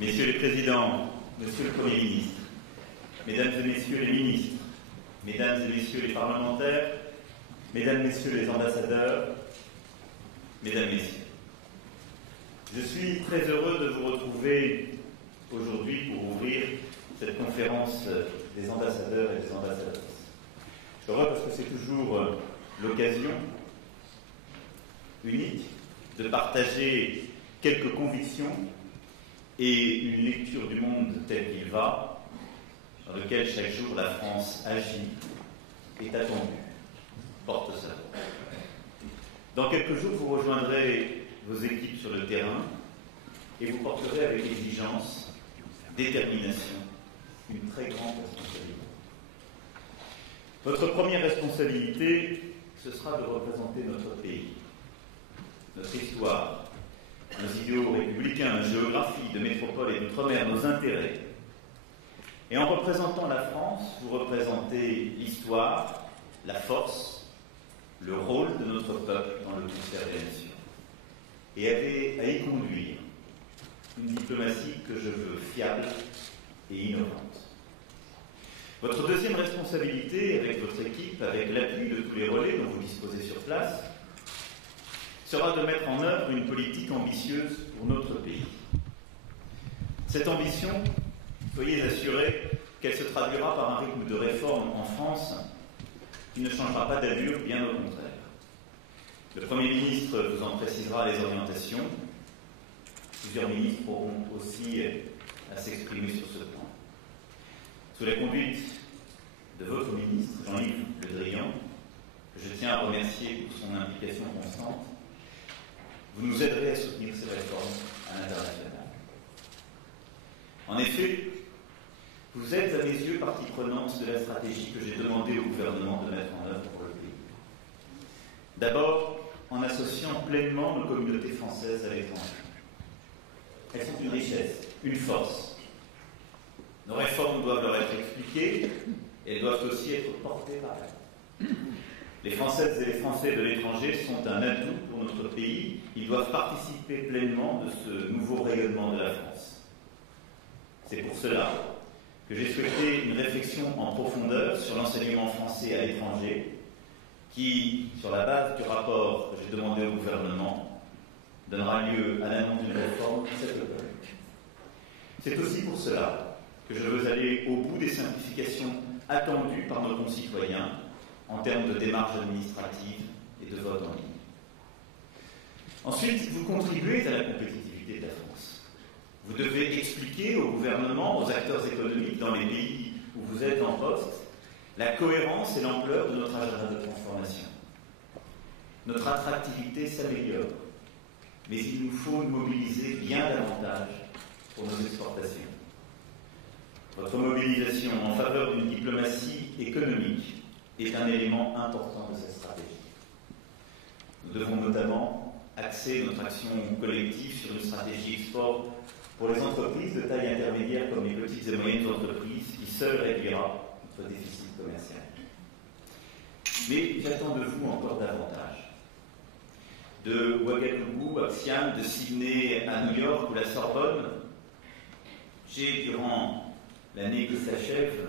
Messieurs les Présidents, Monsieur le Premier ministre, Mesdames et Messieurs les ministres, Mesdames et Messieurs les parlementaires, Mesdames, Messieurs les ambassadeurs, Mesdames, Messieurs, je suis très heureux de vous retrouver aujourd'hui pour ouvrir cette conférence des ambassadeurs et des ambassadrices. Je suis heureux parce que c'est toujours l'occasion unique de partager quelques convictions et une lecture du monde tel qu'il va, dans lequel chaque jour la France agit, est attendue, porte sa voix. Dans quelques jours, vous rejoindrez vos équipes sur le terrain et vous porterez avec exigence, détermination, une très grande responsabilité. Votre première responsabilité, ce sera de représenter notre pays, notre histoire, nos idéaux républicains, notre géographie de métropole et d'outre-mer, nos intérêts. Et en représentant la France, vous représentez l'histoire, la force, le rôle de notre peuple dans le concert des nations. Et avez à y conduire une diplomatie que je veux fiable et innovante. Votre deuxième responsabilité, avec votre équipe, avec l'appui de tous les relais dont vous disposez sur place, sera de mettre en œuvre une politique ambitieuse pour notre pays. Cette ambition, soyez assurés qu'elle se traduira par un rythme de réforme en France qui ne changera pas d'allure, bien au contraire. Le Premier ministre vous en précisera les orientations. Plusieurs ministres auront aussi à s'exprimer sur ce plan. Sous la conduite de votre ministre, Jean-Yves Le Drian, que je tiens à remercier pour son implication constante, vous nous aiderez à soutenir ces réformes à l'international. En effet, vous êtes à mes yeux partie prenante de la stratégie que j'ai demandé au gouvernement de mettre en œuvre pour le pays. D'abord, en associant pleinement nos communautés françaises à l'étranger. Elles sont une richesse, une force. Nos réformes doivent leur être expliquées et elles doivent aussi être portées par elles. Les Françaises et les Français de l'étranger sont un atout pour notre pays. Ils doivent participer pleinement de ce nouveau rayonnement de la France. C'est pour cela que j'ai souhaité une réflexion en profondeur sur l'enseignement français à l'étranger qui, sur la base du rapport que j'ai demandé au gouvernement, donnera lieu à l'annonce d'une réforme cette automne. C'est aussi pour cela que je veux aller au bout des simplifications attendues par nos concitoyens en termes de démarches administratives et de vote en ligne. Ensuite, vous contribuez à la compétitivité de la France. Vous devez expliquer au gouvernement, aux acteurs économiques dans les pays où vous êtes en poste, la cohérence et l'ampleur de notre agenda de transformation. Notre attractivité s'améliore, mais il nous faut nous mobiliser bien davantage pour nos exportations. Votre mobilisation en faveur d'une diplomatie économique est un élément important de cette stratégie. Nous devons notamment axer notre action collective sur une stratégie export pour les entreprises de taille intermédiaire comme les petites et moyennes entreprises qui seules réduira notre déficit commercial. Mais j'attends de vous encore davantage. De Ouagadougou à Xi'an, de Sydney à New York ou la Sorbonne, j'ai, durant l'année qui s'achève,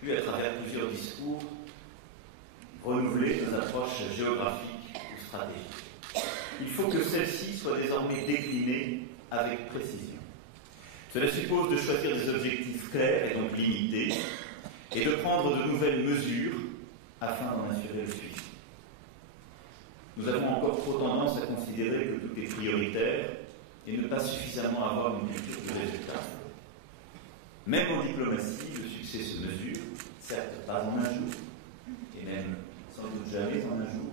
pu, à travers plusieurs discours, renouveler nos approches géographiques ou stratégiques. Il faut que celles-ci soient désormais déclinées avec précision. Cela suppose de choisir des objectifs clairs et donc limités et de prendre de nouvelles mesures afin d'en assurer le suivi. Nous avons encore trop tendance à considérer que tout est prioritaire et ne pas suffisamment avoir une culture de résultat. Même en diplomatie, le succès se mesure, certes pas en un jour, et même sans doute jamais en un jour,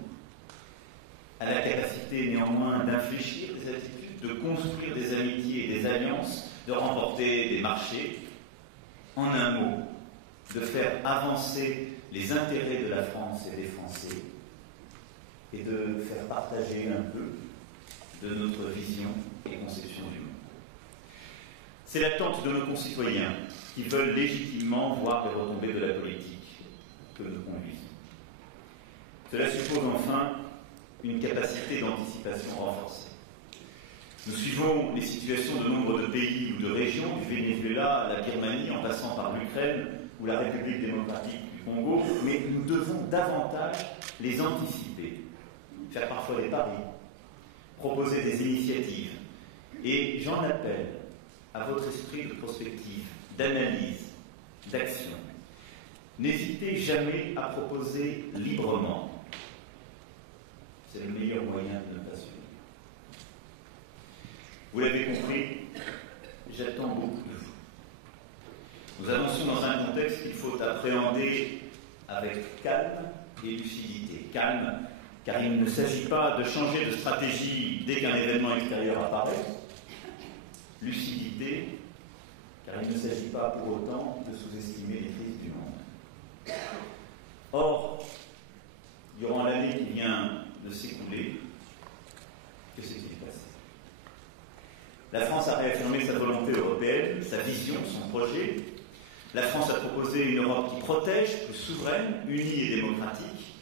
à la capacité néanmoins d'infléchir des attitudes, de construire des amitiés et des alliances, de remporter des marchés, en un mot, de faire avancer les intérêts de la France et des Français et de faire partager un peu de notre vision et conception du monde. C'est l'attente de nos concitoyens qui veulent légitimement voir les retombées de la politique que nous conduisons. Cela suppose enfin une capacité d'anticipation renforcée. Nous suivons les situations de nombre de pays ou de région, du Venezuela à la Birmanie, en passant par l'Ukraine ou la République démocratique du Congo, mais nous devons davantage les anticiper, faire parfois des paris, proposer des initiatives. Et j'en appelle à votre esprit de prospective, d'analyse, d'action. N'hésitez jamais à proposer librement. C'est le meilleur moyen de ne pas subir. Vous l'avez compris, j'attends beaucoup de vous. Nous avançons dans un contexte qu'il faut appréhender avec calme et lucidité. Calme, car il ne s'agit pas de changer de stratégie dès qu'un événement extérieur apparaît. Lucidité, car il ne s'agit pas pour autant de sous-estimer les crises du monde. Or, durant l'année qui vient de s'écouler, que s'est-il passé? La France a réaffirmé sa volonté européenne, sa vision, son projet. La France a proposé une Europe qui protège, plus souveraine, unie et démocratique.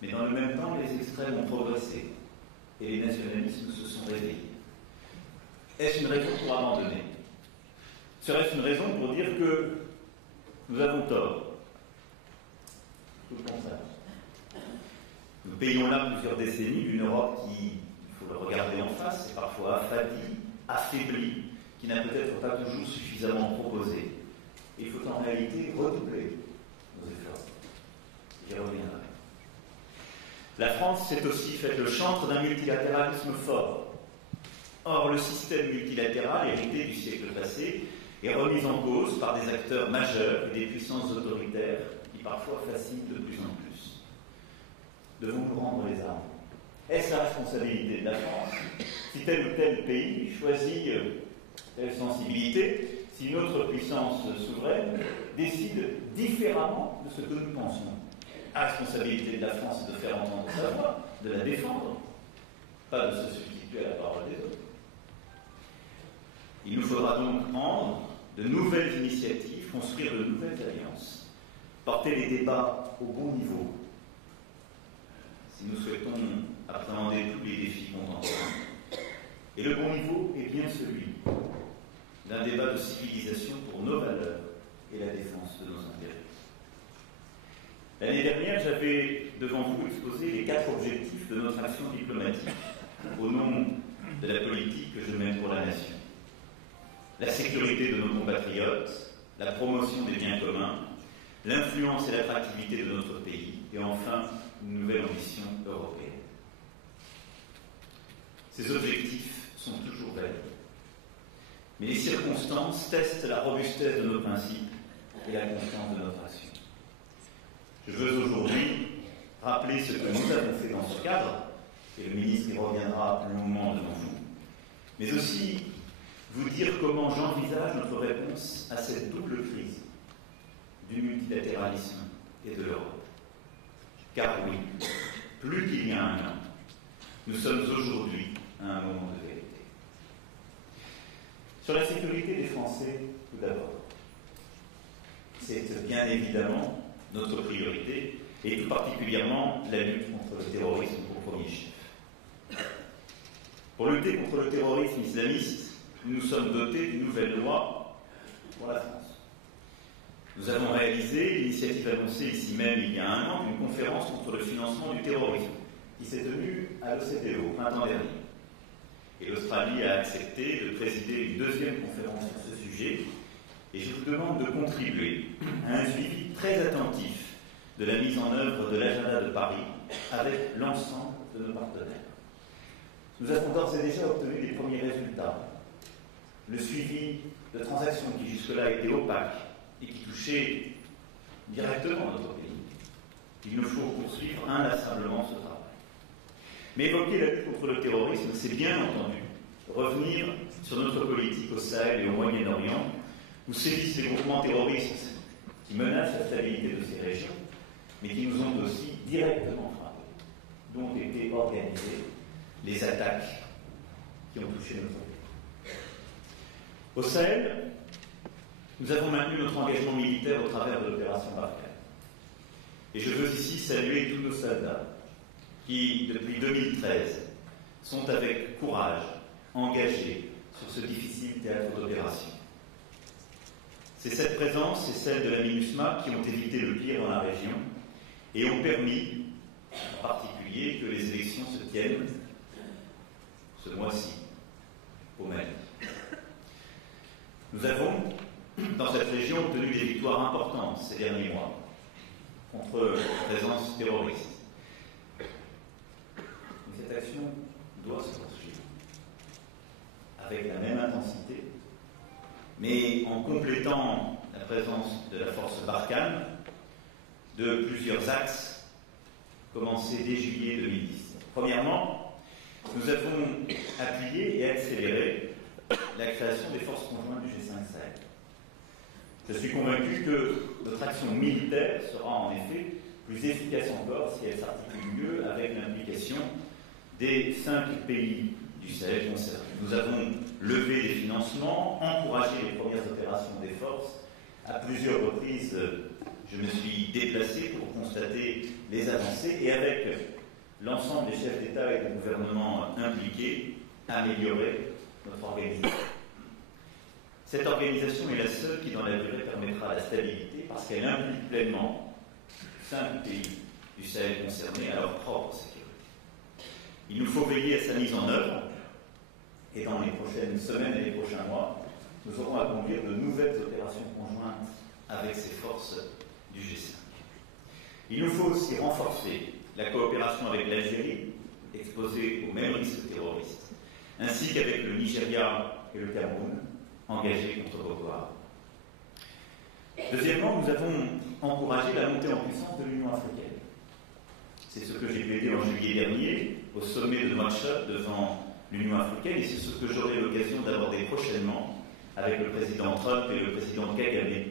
Mais dans le même temps, les extrêmes ont progressé et les nationalismes se sont réveillés. Est-ce une raison pour abandonner? Serait-ce une raison pour dire que nous avons tort? Tout le contraire. Nous payons là plusieurs décennies d'une Europe qui, il faut le regarder en face, est parfois affadie, affaiblie, qui n'a peut-être pas toujours suffisamment proposé. Il faut en réalité redoubler nos efforts. J'y reviendrai. La France s'est aussi faite le chantre d'un multilatéralisme fort. Or, le système multilatéral hérité du siècle passé est remis en cause par des acteurs majeurs et des puissances autoritaires qui parfois fascinent de plus en plus. Devons-nous rendre les armes? Est-ce la responsabilité de la France si tel ou tel pays choisit telle sensibilité, si une autre puissance souveraine décide différemment de ce que nous pensons? La responsabilité de la France est de faire entendre sa voix, de la défendre, pas de se substituer à la parole des autres. Il nous faudra donc prendre de nouvelles initiatives, construire de nouvelles alliances, porter les débats au bon niveau, si nous souhaitons appréhender tous les défis contemporains. Et le bon niveau est bien celui d'un débat de civilisation pour nos valeurs et la défense de nos intérêts. L'année dernière, j'avais devant vous exposé les 4 objectifs de notre action diplomatique au nom de la politique que je mène pour la nation. La sécurité de nos compatriotes, la promotion des biens communs, l'influence et l'attractivité de notre pays, et enfin, une nouvelle ambition européenne. Ces objectifs sont toujours valides. Mais les circonstances testent la robustesse de nos principes et la constance de notre action. Je veux aujourd'hui rappeler ce que nous avons fait dans ce cadre, et le ministre y reviendra longuement devant vous, mais aussi vous dire comment j'envisage notre réponse à cette double crise du multilatéralisme et de l'Europe. Car oui, plus qu'il y a un an, nous sommes aujourd'hui à un moment de vérité. Sur la sécurité des Français, tout d'abord. C'est bien évidemment notre priorité, et tout particulièrement la lutte contre le terrorisme au premier chef. Pour lutter contre le terrorisme islamiste, nous sommes dotés d'une nouvelle loi pour la France. Nous avons réalisé l'initiative annoncée ici même il y a un an d'une conférence contre le financement du terrorisme qui s'est tenue à l'OCDE au printemps dernier. Et l'Australie a accepté de présider une deuxième conférence sur ce sujet, et je vous demande de contribuer à un suivi très attentif de la mise en œuvre de l'agenda de Paris avec l'ensemble de nos partenaires. Nous avons d'ores et déjà obtenu les premiers résultats. Le suivi de transactions qui jusque-là étaient opaques et qui touchaient directement notre pays. Il nous faut poursuivre inlassablement ce travail. Mais évoquer la lutte contre le terrorisme, c'est bien entendu revenir sur notre politique au Sahel et au Moyen-Orient, où sévissent les groupements terroristes qui menacent la stabilité de ces régions, mais qui nous ont aussi directement frappés, dont ont été organisées les attaques qui ont touché notre pays. Au Sahel, nous avons maintenu notre engagement militaire au travers de l'opération Barkhane. Et je veux ici saluer tous nos soldats qui, depuis 2013, sont avec courage engagés sur ce difficile théâtre d'opération. C'est cette présence et celle de la MINUSMA qui ont évité le pire dans la région et ont permis, en particulier, que les élections se tiennent ce mois-ci, au Mali. Nous avons, dans cette région, obtenu des victoires importantes ces derniers mois contre la présence terroriste. Mais cette action doit se poursuivre avec la même intensité, mais en complétant la présence de la force Barkhane de plusieurs axes commencés dès juillet 2010. Premièrement, nous avons appuyé et accéléré la création des forces conjointes du G5 Sahel. Je suis convaincu que notre action militaire sera en effet plus efficace encore si elle s'articule mieux avec l'implication des 5 pays du Sahel concernés. Nous avons levé des financements, encouragé les premières opérations des forces. À plusieurs reprises, je me suis déplacé pour constater les avancées et avec l'ensemble des chefs d'État et de gouvernement impliqués, améliorer notre organisation. Cette organisation est la seule qui, dans la durée, permettra la stabilité parce qu'elle implique pleinement 5 pays du Sahel concernés à leur propre sécurité. Il nous faut veiller à sa mise en œuvre et dans les prochaines semaines et les prochains mois, nous aurons à conduire de nouvelles opérations conjointes avec ces forces du G5. Il nous faut aussi renforcer la coopération avec l'Algérie, exposée aux mêmes risques terroristes, ainsi qu'avec le Nigeria et le Cameroun, engagés contre Boko Haram. Deuxièmement, nous avons encouragé la montée en puissance de l'Union africaine. C'est ce que j'ai plaidé en juillet dernier au sommet de Nouakchott devant l'Union africaine et c'est ce que j'aurai l'occasion d'aborder prochainement avec le président Trump et le président Kagame,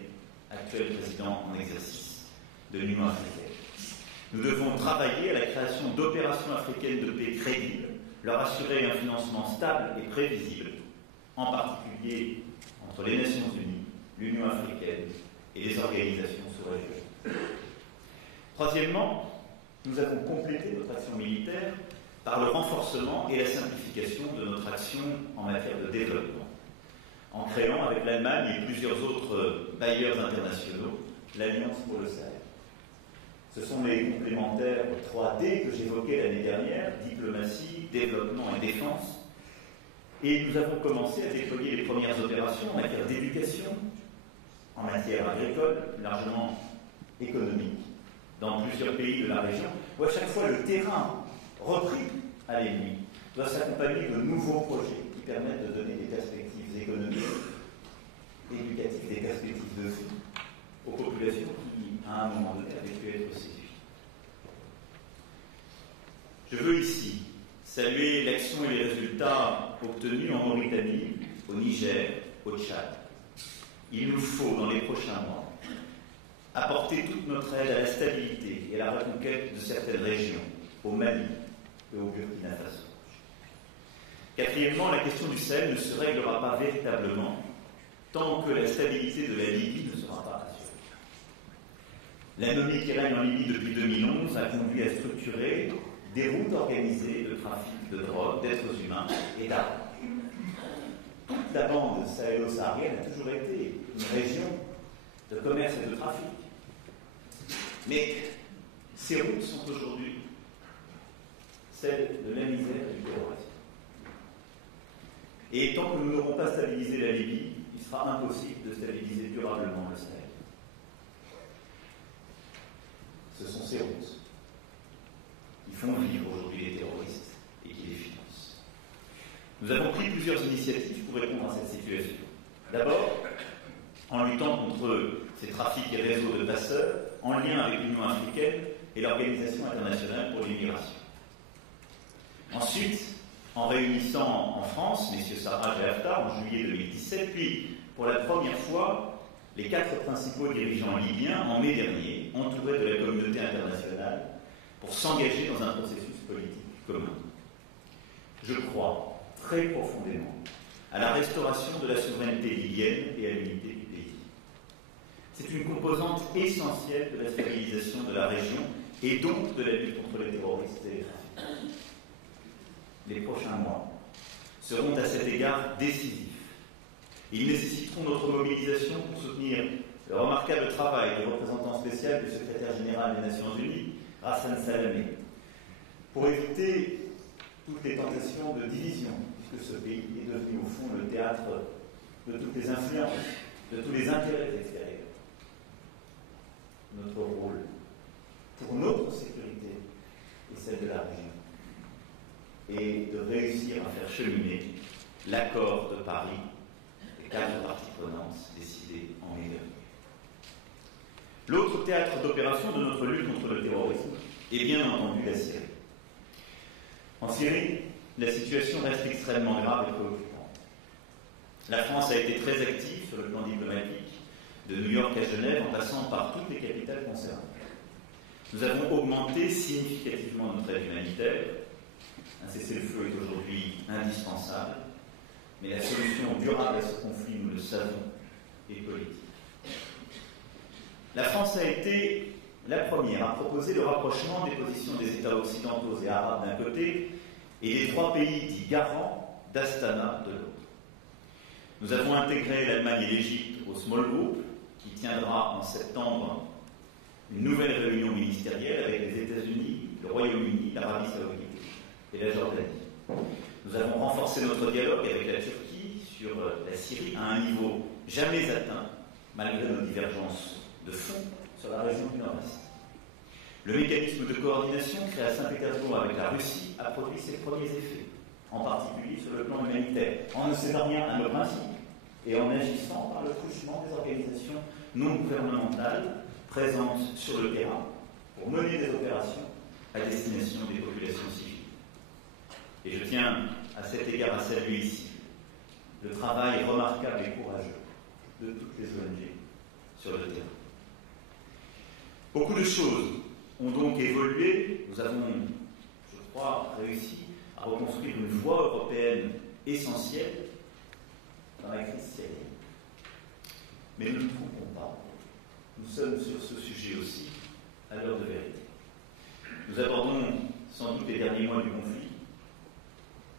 actuel président en exercice de l'Union africaine. Nous devons travailler à la création d'opérations africaines de paix crédibles, leur assurer un financement stable et prévisible, en particulier entre les Nations Unies, l'Union africaine et les organisations sous-régionales. Troisièmement, nous avons complété notre action militaire par le renforcement et la simplification de notre action en matière de développement, en créant avec l'Allemagne et plusieurs autres bailleurs internationaux l'Alliance pour le Sahel. Ce sont les complémentaires 3D que j'évoquais l'année dernière, diplomatie, développement et défense. Et nous avons commencé à déployer les premières opérations en matière d'éducation, en matière agricole, largement économique, dans plusieurs pays de la région, où à chaque fois le terrain repris à l'ennemi doit s'accompagner de nouveaux projets qui permettent de donner des perspectives économiques, éducatives, des perspectives de vie aux populations qui, à un moment donné, avaient pu être séduites. Je veux ici saluer l'action et les résultats obtenus en Mauritanie, au Niger, au Tchad. Il nous faut, dans les prochains mois, apporter toute notre aide à la stabilité et à la reconquête de certaines régions, au Mali et au Burkina Faso. Quatrièmement, la question du Sahel ne se réglera pas véritablement tant que la stabilité de la Libye ne sera pas assurée. L'anomie qui règne en Libye depuis 2011 a conduit à structurer des routes organisées de trafic de drogue, d'êtres humains et d'armes. Toute la bande sahélo-saharienne a toujours été une région de commerce et de trafic. Mais ces routes sont aujourd'hui celles de la misère et du terrorisme. Et tant que nous n'aurons pas stabilisé la Libye, il sera impossible de stabiliser durablement le Sahel. Ce sont ces routes qui font vivre aujourd'hui les terroristes et qui les financent. Nous avons pris plusieurs initiatives pour répondre à cette situation. D'abord, en luttant contre ces trafics et réseaux de passeurs, en lien avec l'Union africaine et l'Organisation internationale pour l'immigration. Ensuite, en réunissant en France M. Sarraj et Haftar en juillet 2017, puis pour la première fois, les 4 principaux dirigeants libyens en mai dernier, entourés de la communauté internationale, pour s'engager dans un processus politique commun. Je crois très profondément à la restauration de la souveraineté libyenne et à l'unité du pays. C'est une composante essentielle de la stabilisation de la région et donc de la lutte contre les terroristes et les trafiquants. Les prochains mois seront à cet égard décisifs Ils nécessiteront notre mobilisation pour soutenir le remarquable travail du représentant spécial du secrétaire général des Nations Unies, Hassan Salamé, pour éviter toutes les tentations de division, puisque ce pays est devenu au fond le théâtre de toutes les influences, de tous les intérêts extérieurs. Notre rôle pour notre sécurité et celle de la région est de réussir à faire cheminer l'accord de Paris des 4 parties prenantes décidées en mai dernier. L'autre théâtre d'opération de notre lutte contre le terrorisme est bien entendu la Syrie. En Syrie, la situation reste extrêmement grave et préoccupante. La France a été très active sur le plan diplomatique, de New York à Genève, en passant par toutes les capitales concernées. Nous avons augmenté significativement notre aide humanitaire. Un cessez-le-feu est aujourd'hui indispensable, mais la solution durable à ce conflit, nous le savons, est politique. La France a été la première à proposer le rapprochement des positions des États occidentaux et arabes d'un côté et des 3 pays dits garants d'Astana de l'autre. Nous avons intégré l'Allemagne et l'Égypte au Small Group, qui tiendra en septembre une nouvelle réunion ministérielle avec les États-Unis, le Royaume-Uni, l'Arabie Saoudite et la Jordanie. Nous avons renforcé notre dialogue avec la Turquie sur la Syrie à un niveau jamais atteint, malgré nos divergences de fond sur la région du Nord-Est. Le mécanisme de coordination créé à Saint-Pétersbourg avec la Russie a produit ses premiers effets, en particulier sur le plan humanitaire, en ne cédant rien à nos principes et en agissant par le truchement des organisations non gouvernementales présentes sur le terrain pour mener des opérations à destination des populations civiles. Et je tiens à cet égard à saluer ici le travail remarquable et courageux de toutes les ONG sur le terrain. Beaucoup de choses ont donc évolué. Nous avons, je crois, réussi à reconstruire une voie européenne essentielle dans la crise syrienne. Mais ne nous trompons pas. Nous sommes sur ce sujet aussi à l'heure de vérité. Nous abordons sans doute les derniers mois du conflit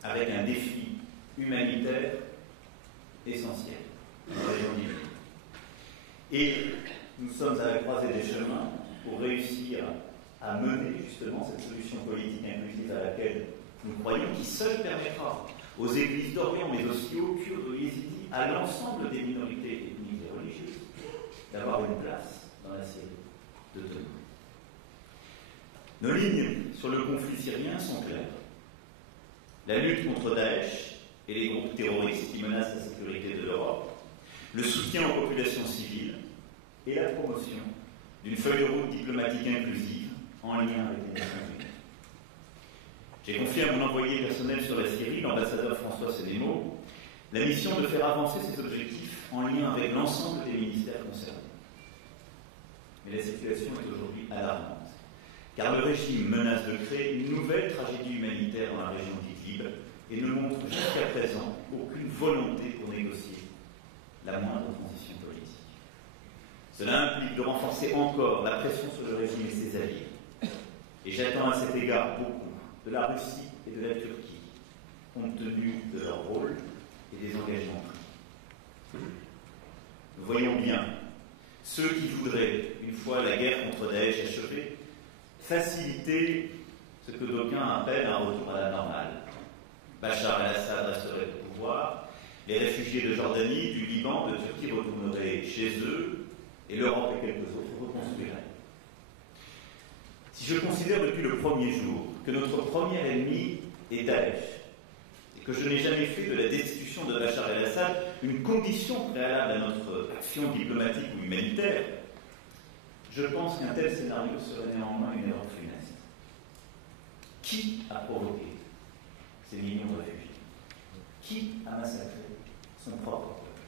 avec un défi humanitaire essentiel dans la région libyenne. Et nous sommes à la croisée des chemins pour réussir à mener justement cette solution politique inclusive à laquelle nous croyons, qui seule permettra aux églises d'Orient, mais aussi aux Kurdes, aux Yézidis, à l'ensemble des minorités ethniques et religieuses, d'avoir une place dans la Syrie de demain. Nos lignes sur le conflit syrien sont claires. La lutte contre Daesh et les groupes terroristes qui menacent la sécurité de l'Europe, le soutien aux populations civiles et la promotion d'une feuille de route diplomatique inclusive en lien avec les Nations Unies. J'ai confié à mon envoyé personnel sur la Syrie, l'ambassadeur François Sénémo, la mission de faire avancer ces objectifs en lien avec l'ensemble des ministères concernés. Mais la situation est aujourd'hui alarmante, car le régime menace de créer une nouvelle tragédie humanitaire dans la région d'Idlib et ne montre jusqu'à présent aucune volonté pour négocier la moindre transition politique. Cela implique de renforcer encore la pression sur le régime et ses alliés. Et j'attends à cet égard beaucoup de la Russie et de la Turquie, compte tenu de leur rôle et des engagements pris. Nous voyons bien ceux qui voudraient, une fois la guerre contre Daesh achevée, faciliter ce que d'aucuns appellent un retour à la normale. Bachar el-Assad resterait au pouvoir, les réfugiés de Jordanie, du Liban, de Turquie retourneraient chez eux, et l'Europe et quelques autres reconstruiraient. Si je considère depuis le premier jour que notre premier ennemi est Daesh, et que je n'ai jamais fait de la destitution de Bachar el-Assad une condition préalable à notre action diplomatique ou humanitaire, je pense qu'un tel scénario serait néanmoins une erreur funeste. Qui a provoqué ces millions de réfugiés? Qui a massacré son propre peuple?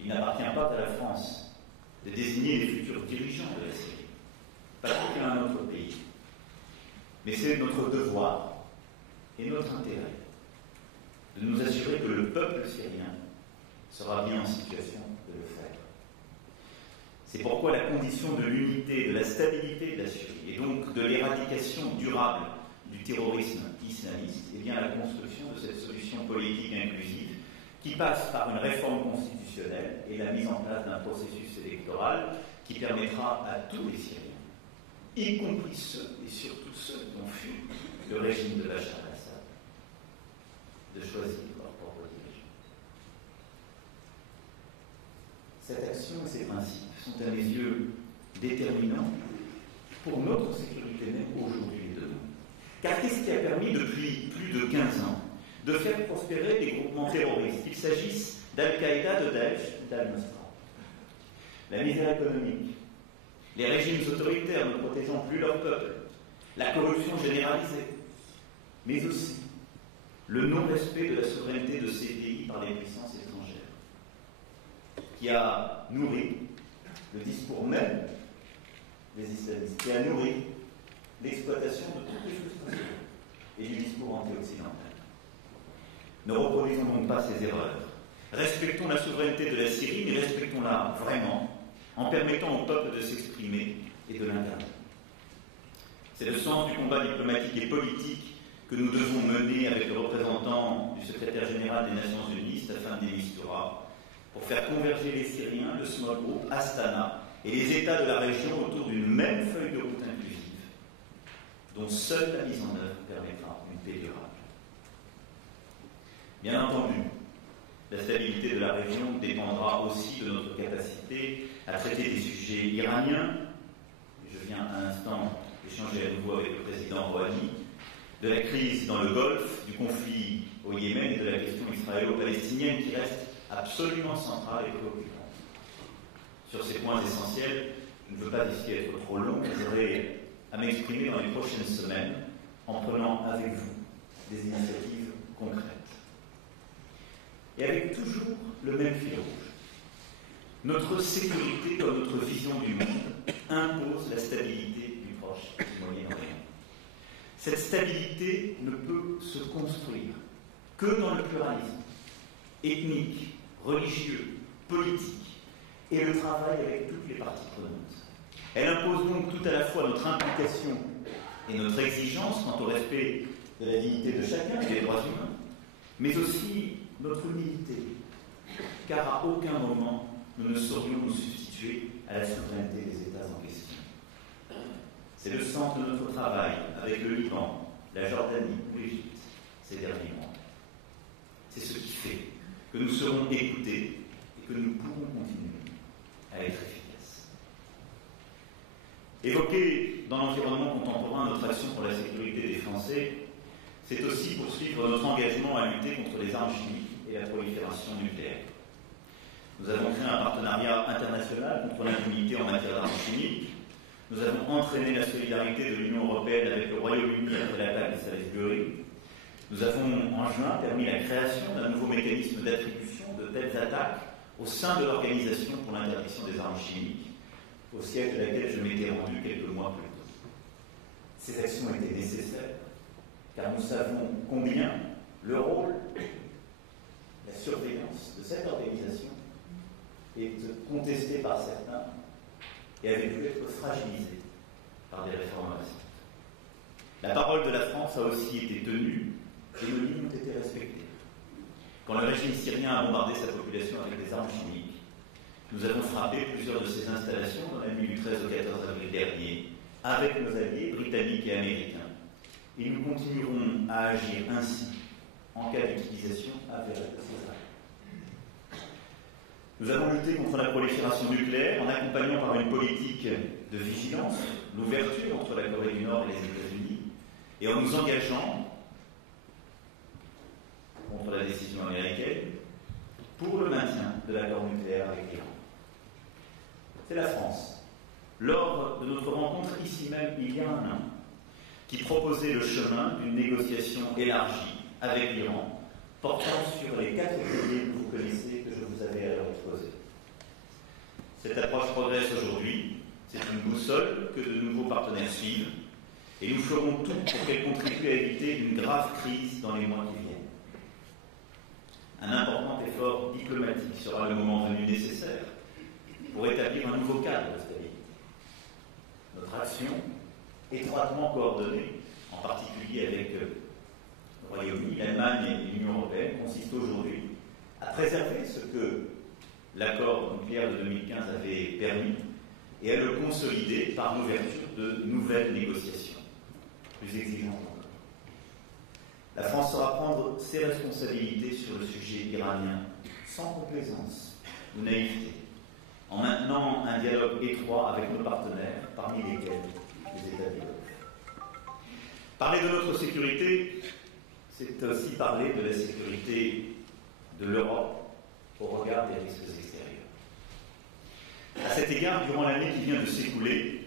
Il n'appartient pas à la France de désigner les futurs dirigeants de la Syrie, pas plus qu'à un autre pays. Mais c'est notre devoir et notre intérêt de nous assurer que le peuple syrien sera bien en situation de le faire. C'est pourquoi la condition de l'unité, de la stabilité de la Syrie, et donc de l'éradication durable du terrorisme islamiste, est bien la construction de cette solution politique inclusive qui passe par une réforme constitutionnelle et la mise en place d'un processus électoral qui permettra à tous les Syriens, y compris ceux et surtout ceux qui ont fui le régime de Bachar al-Assad, de choisir leur propre dirigeant. Cette action et ces principes sont à mes yeux déterminants pour notre sécurité même aujourd'hui et demain. Car qu'est-ce qui a permis depuis plus de 15 ans de faire prospérer des groupements terroristes, qu'il s'agisse d'Al-Qaïda, de Daesh ou d'Al-Nusra? La misère économique, les régimes autoritaires ne protégeant plus leur peuple, la corruption généralisée, mais aussi le non-respect de la souveraineté de ces pays par les puissances étrangères, qui a nourri le discours même des islamistes, qui a nourri l'exploitation de toutes les frustrations et du discours anti-occidental. Ne reproduisons donc pas ces erreurs. Respectons la souveraineté de la Syrie, mais respectons-la vraiment, en permettant au peuple de s'exprimer et de l'incarner. C'est le sens du combat diplomatique et politique que nous devons mener avec le représentant du secrétaire général des Nations Unies, Staffan de Mistura, pour faire converger les Syriens, le small group, Astana et les États de la région autour d'une même feuille de route inclusive, dont seule la mise en œuvre permettra une paix durable. Bien entendu, la stabilité de la région dépendra aussi de notre capacité à traiter des sujets iraniens. Je viens à l'instant d'échanger à nouveau avec le président Rouhani, de la crise dans le Golfe, du conflit au Yémen et de la question israélo-palestinienne qui reste absolument centrale et préoccupante. Sur ces points essentiels, je ne veux pas ici être trop long, mais j'aurai à m'exprimer dans les prochaines semaines en prenant avec vous des initiatives concrètes. Et avec toujours le même fil rouge. Notre sécurité, comme notre vision du monde, impose la stabilité du Proche et du Moyen-Orient. Cette stabilité ne peut se construire que dans le pluralisme ethnique, religieux, politique et le travail avec toutes les parties prenantes. Elle impose donc tout à la fois notre implication et notre exigence quant au respect de la dignité de chacun et des droits humains, mais aussi notre humilité, car à aucun moment nous ne saurions nous substituer à la souveraineté des États en question. C'est le sens de notre travail avec le Liban, la Jordanie ou l'Égypte ces derniers mois. C'est ce qui fait que nous serons écoutés et que nous pourrons continuer à être efficaces. Évoquer dans l'environnement contemporain notre action pour la sécurité des Français, c'est aussi poursuivre notre engagement à lutter contre les armes chimiques et la prolifération nucléaire. Nous avons créé un partenariat international contre l'impunité en matière d'armes chimiques. Nous avons entraîné la solidarité de l'Union européenne avec le Royaume-Uni après l'attaque de Salisbury. Nous avons, en juin, permis la création d'un nouveau mécanisme d'attribution de telles attaques au sein de l'Organisation pour l'interdiction des armes chimiques, au siège de laquelle je m'étais rendu quelques mois plus tôt. Ces actions étaient nécessaires, car nous savons combien le rôle, la surveillance de cette organisation est contesté par certains et avait pu être fragilisé par des réformes récentes. La parole de la France a aussi été tenue et nos lignes ont été respectées. Quand le régime syrien a bombardé sa population avec des armes chimiques, nous avons frappé plusieurs de ces installations dans la nuit du 13 au 14 avril dernier avec nos alliés britanniques et américains. Et nous continuerons à agir ainsi en cas d'utilisation avérée de ces armes. Nous avons lutté contre la prolifération nucléaire en accompagnant par une politique de vigilance l'ouverture entre la Corée du Nord et les États-Unis et en nous engageant contre la décision américaine pour le maintien de l'accord nucléaire avec l'Iran. C'est la France, lors de notre rencontre ici même il y a un an, qui proposait le chemin d'une négociation élargie avec l'Iran, portant sur les 4 piliers que vous connaissez, que je vous avais exposés. Cette approche progresse aujourd'hui, c'est une boussole que de nouveaux partenaires suivent, et nous ferons tout pour qu'elle contribue à éviter une grave crise dans les mois qui viennent. Un important effort diplomatique sera le moment venu nécessaire pour établir un nouveau cadre de stabilité. Notre action, étroitement coordonnée, en particulier avec le Royaume-Uni, l'Allemagne et l'Union européenne, consiste aujourd'hui à préserver ce que l'accord nucléaire de 2015 avait permis et à le consolider par l'ouverture de nouvelles négociations, plus exigeantes encore. La France saura prendre ses responsabilités sur le sujet iranien sans complaisance ou naïveté, en maintenant un dialogue étroit avec nos partenaires, parmi lesquels les États du Golfe. Parler de notre sécurité, c'est aussi parler de la sécurité de l'Europe au regard des risques extérieurs. À cet égard, durant l'année qui vient de s'écouler,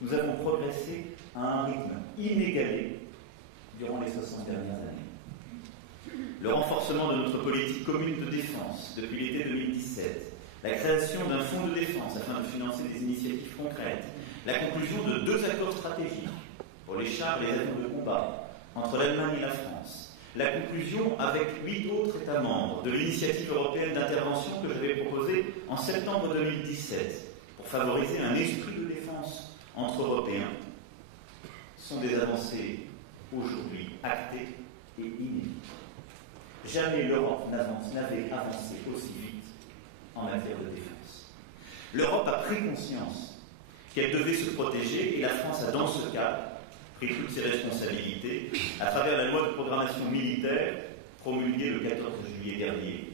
nous avons progressé à un rythme inégalé durant les 60 dernières années. Le renforcement de notre politique commune de défense depuis l'été 2017, la création d'un fonds de défense afin de financer des initiatives concrètes, la conclusion de 2 accords stratégiques pour les chars et les avions de combat entre l'Allemagne et la France, la conclusion avec 8 autres États membres de l'initiative européenne d'intervention que j'avais proposée en septembre 2017 pour favoriser un esprit de défense entre Européens, sont des avancées aujourd'hui actées et inédites. Jamais l'Europe n'avait avancé aussi vite en matière de défense. L'Europe a pris conscience qu'elle devait se protéger et la France a, dans ce cas, pris toutes ses responsabilités à travers la loi de programmation militaire promulguée le 14 juillet dernier,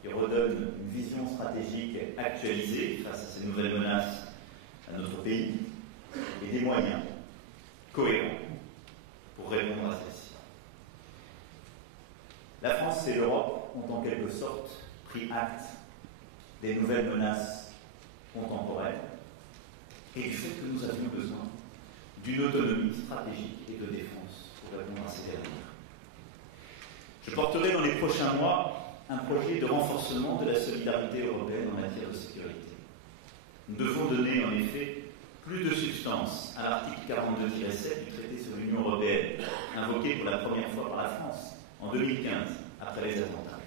qui redonne une vision stratégique actualisée face à ces nouvelles menaces à notre pays et des moyens cohérents pour répondre à celles-ci. La France et l'Europe ont en quelque sorte pris acte des nouvelles menaces contemporaines et du fait que nous avions besoin d'une autonomie stratégique et de défense pour répondre à ces dernières. Je porterai dans les prochains mois un projet de renforcement de la solidarité européenne en matière de sécurité. Nous devons donner en effet plus de substance à l'article 42-7 du traité sur l'Union européenne, invoqué pour la première fois par la France en 2015, après les attentats.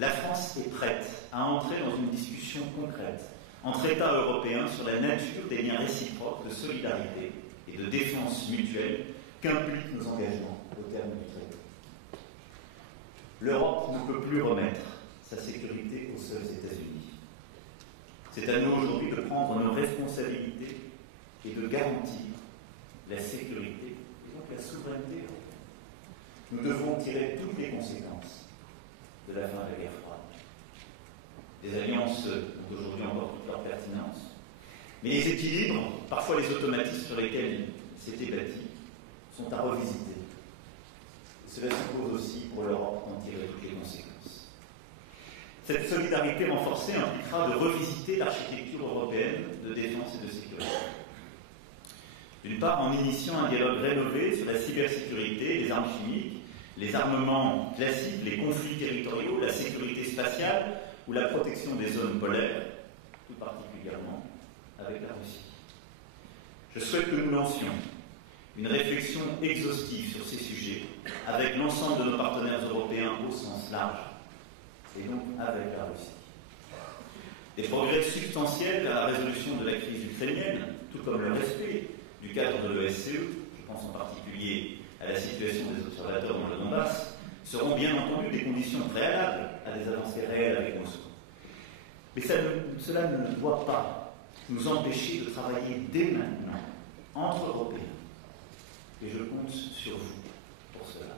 La France est prête à entrer dans une discussion concrète entre États européens sur la nature des liens réciproques de solidarité et de défense mutuelle qu'impliquent nos engagements au terme du traité. L'Europe ne peut plus remettre sa sécurité aux seuls États-Unis. C'est à nous aujourd'hui de prendre nos responsabilités et de garantir la sécurité et donc la souveraineté européenne. Nous devons tirer toutes les conséquences de la fin de la guerre froide. Les alliances ont aujourd'hui encore toute leur pertinence, mais les équilibres, parfois les automatismes sur lesquels c'était bâti, sont à revisiter. Et cela suppose aussi pour l'Europe d'en tirer toutes les conséquences. Cette solidarité renforcée impliquera de revisiter l'architecture européenne de défense et de sécurité. D'une part, en initiant un dialogue rénové sur la cybersécurité, les armes chimiques, les armements classiques, les conflits territoriaux, la sécurité spatiale ou la protection des zones polaires, tout particulièrement avec la Russie. Je souhaite que nous lancions une réflexion exhaustive sur ces sujets avec l'ensemble de nos partenaires européens au sens large, et donc avec la Russie. Des progrès substantiels à la résolution de la crise ukrainienne, tout comme le respect du cadre de l'OSCE, je pense en particulier à la situation des observateurs dans le Donbass, seront bien entendu des conditions préalables à des avancées réelles avec Moscou. Mais cela ne doit pas nous empêcher de travailler dès maintenant entre Européens. Et je compte sur vous pour cela.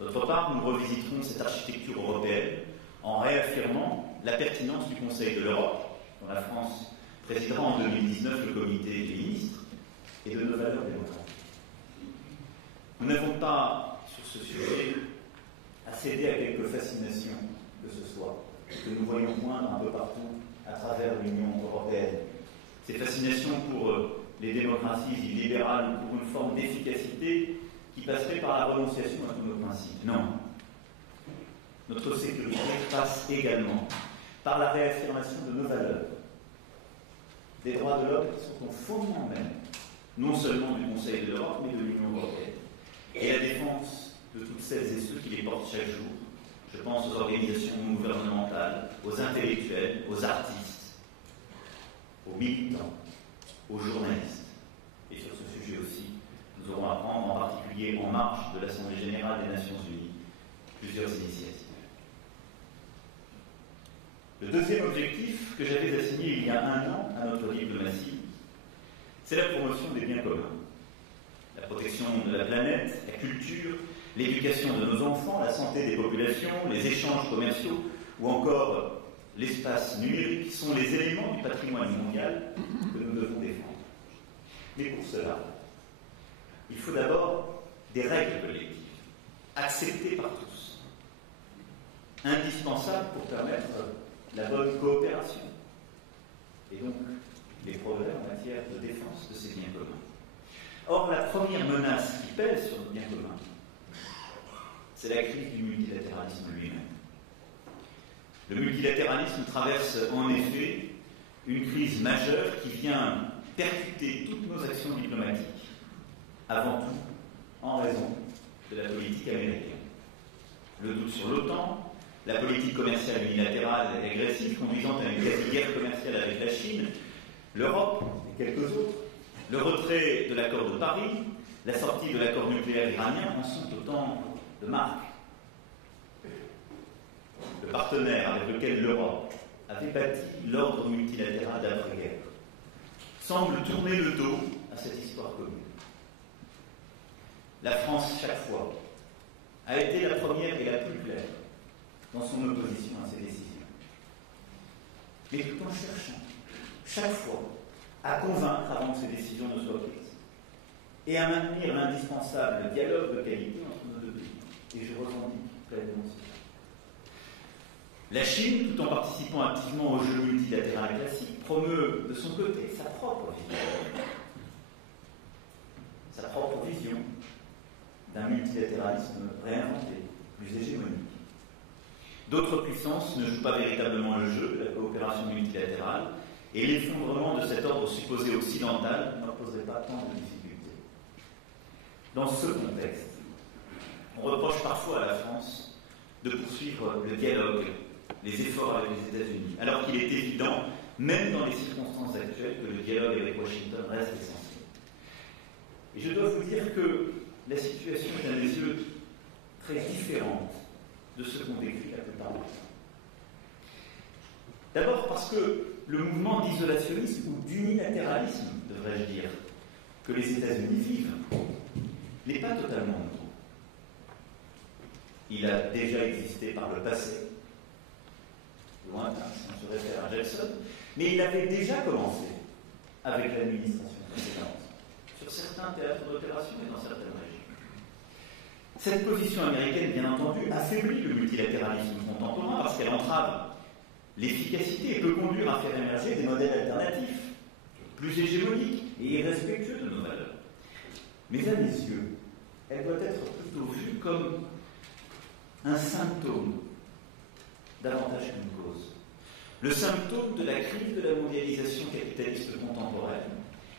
D'autre part, nous revisiterons cette architecture européenne en réaffirmant la pertinence du Conseil de l'Europe, dont la France présidera en 2019 le comité des ministres, et de nos valeurs démocratiques. Nous n'avons pas, sur ce sujet, à céder à quelques fascinations de ce soir, que nous voyons poindre un peu partout à travers l'Union européenne. Ces fascinations pour les démocraties libérales ou pour une forme d'efficacité qui passerait par la renonciation à tous nos principes. Non. Notre sécurité passe également par la réaffirmation de nos valeurs, des droits de l'homme qui sont au fondement même, non seulement du Conseil de l'Europe, mais de l'Union européenne, et la défense de toutes celles et ceux qui les portent chaque jour. Je pense aux organisations non gouvernementales, aux intellectuels, aux artistes, aux militants, aux journalistes. Et sur ce sujet aussi, nous aurons à prendre, en particulier en marge de l'Assemblée générale des Nations unies, plusieurs initiatives. Le deuxième objectif que j'avais assigné il y a 1 an à notre diplomatie, c'est la promotion des biens communs. La protection de la planète, la culture, l'éducation de nos enfants, la santé des populations, les échanges commerciaux ou encore l'espace numérique sont les éléments du patrimoine mondial que nous devons défendre. Mais pour cela, il faut d'abord des règles collectives, acceptées par tous, indispensables pour permettre la bonne coopération et donc les progrès en matière de défense de ces biens communs. Or, la première menace qui pèse sur nos biens communs, c'est la crise du multilatéralisme lui-même. Le multilatéralisme traverse en effet une crise majeure qui vient percuter toutes nos actions diplomatiques, avant tout en raison de la politique américaine. Le doute sur l'OTAN, la politique commerciale unilatérale et agressive conduisant à une quasi-guerre commerciale avec la Chine, l'Europe et quelques autres, le retrait de l'accord de Paris, la sortie de l'accord nucléaire iranien en sont autant de marques. Le partenaire avec lequel l'Europe avait bâti l'ordre multilatéral d'après-guerre semble tourner le dos à cette histoire commune. La France, chaque fois, a été la première et la plus claire dans son opposition à ces décisions. Mais tout en cherchant, chaque fois, à convaincre avant que ces décisions ne soient prises et à maintenir l'indispensable dialogue de qualité entre nos deux pays. Et je revendique pleinement cela. La Chine, tout en participant activement au jeu multilatéral classique, promeut de son côté sa propre vision d'un multilatéralisme réinventé, plus hégémonique. D'autres puissances ne jouent pas véritablement le jeu de la coopération multilatérale et l'effondrement de cet ordre supposé occidental ne poserait pas tant de difficultés. Dans ce contexte, on reproche parfois à la France de poursuivre le dialogue, les efforts avec les États-Unis, alors qu'il est évident, même dans les circonstances actuelles, que le dialogue avec Washington reste essentiel. Et je dois vous dire que la situation est à mes yeux très différente de ce qu'on décrit la plupart du temps. D'abord parce que le mouvement d'isolationnisme ou d'unilatéralisme, devrais-je dire, que les États-Unis vivent, n'est pas totalement nouveau. Il a déjà existé par le passé, lointain, si on se réfère à Jackson, mais il avait déjà commencé avec l'administration précédente, sur certains théâtres d'opération et dans certaines régions. Cette position américaine, bien entendu, affaiblit le multilatéralisme contemporain parce qu'elle entrave l'efficacité et peut conduire à faire émerger des modèles alternatifs, plus hégémoniques et irrespectueux de nos valeurs. Mais à mes yeux, elle doit être plutôt vue comme un symptôme davantage qu'une cause. Le symptôme de la crise de la mondialisation capitaliste contemporaine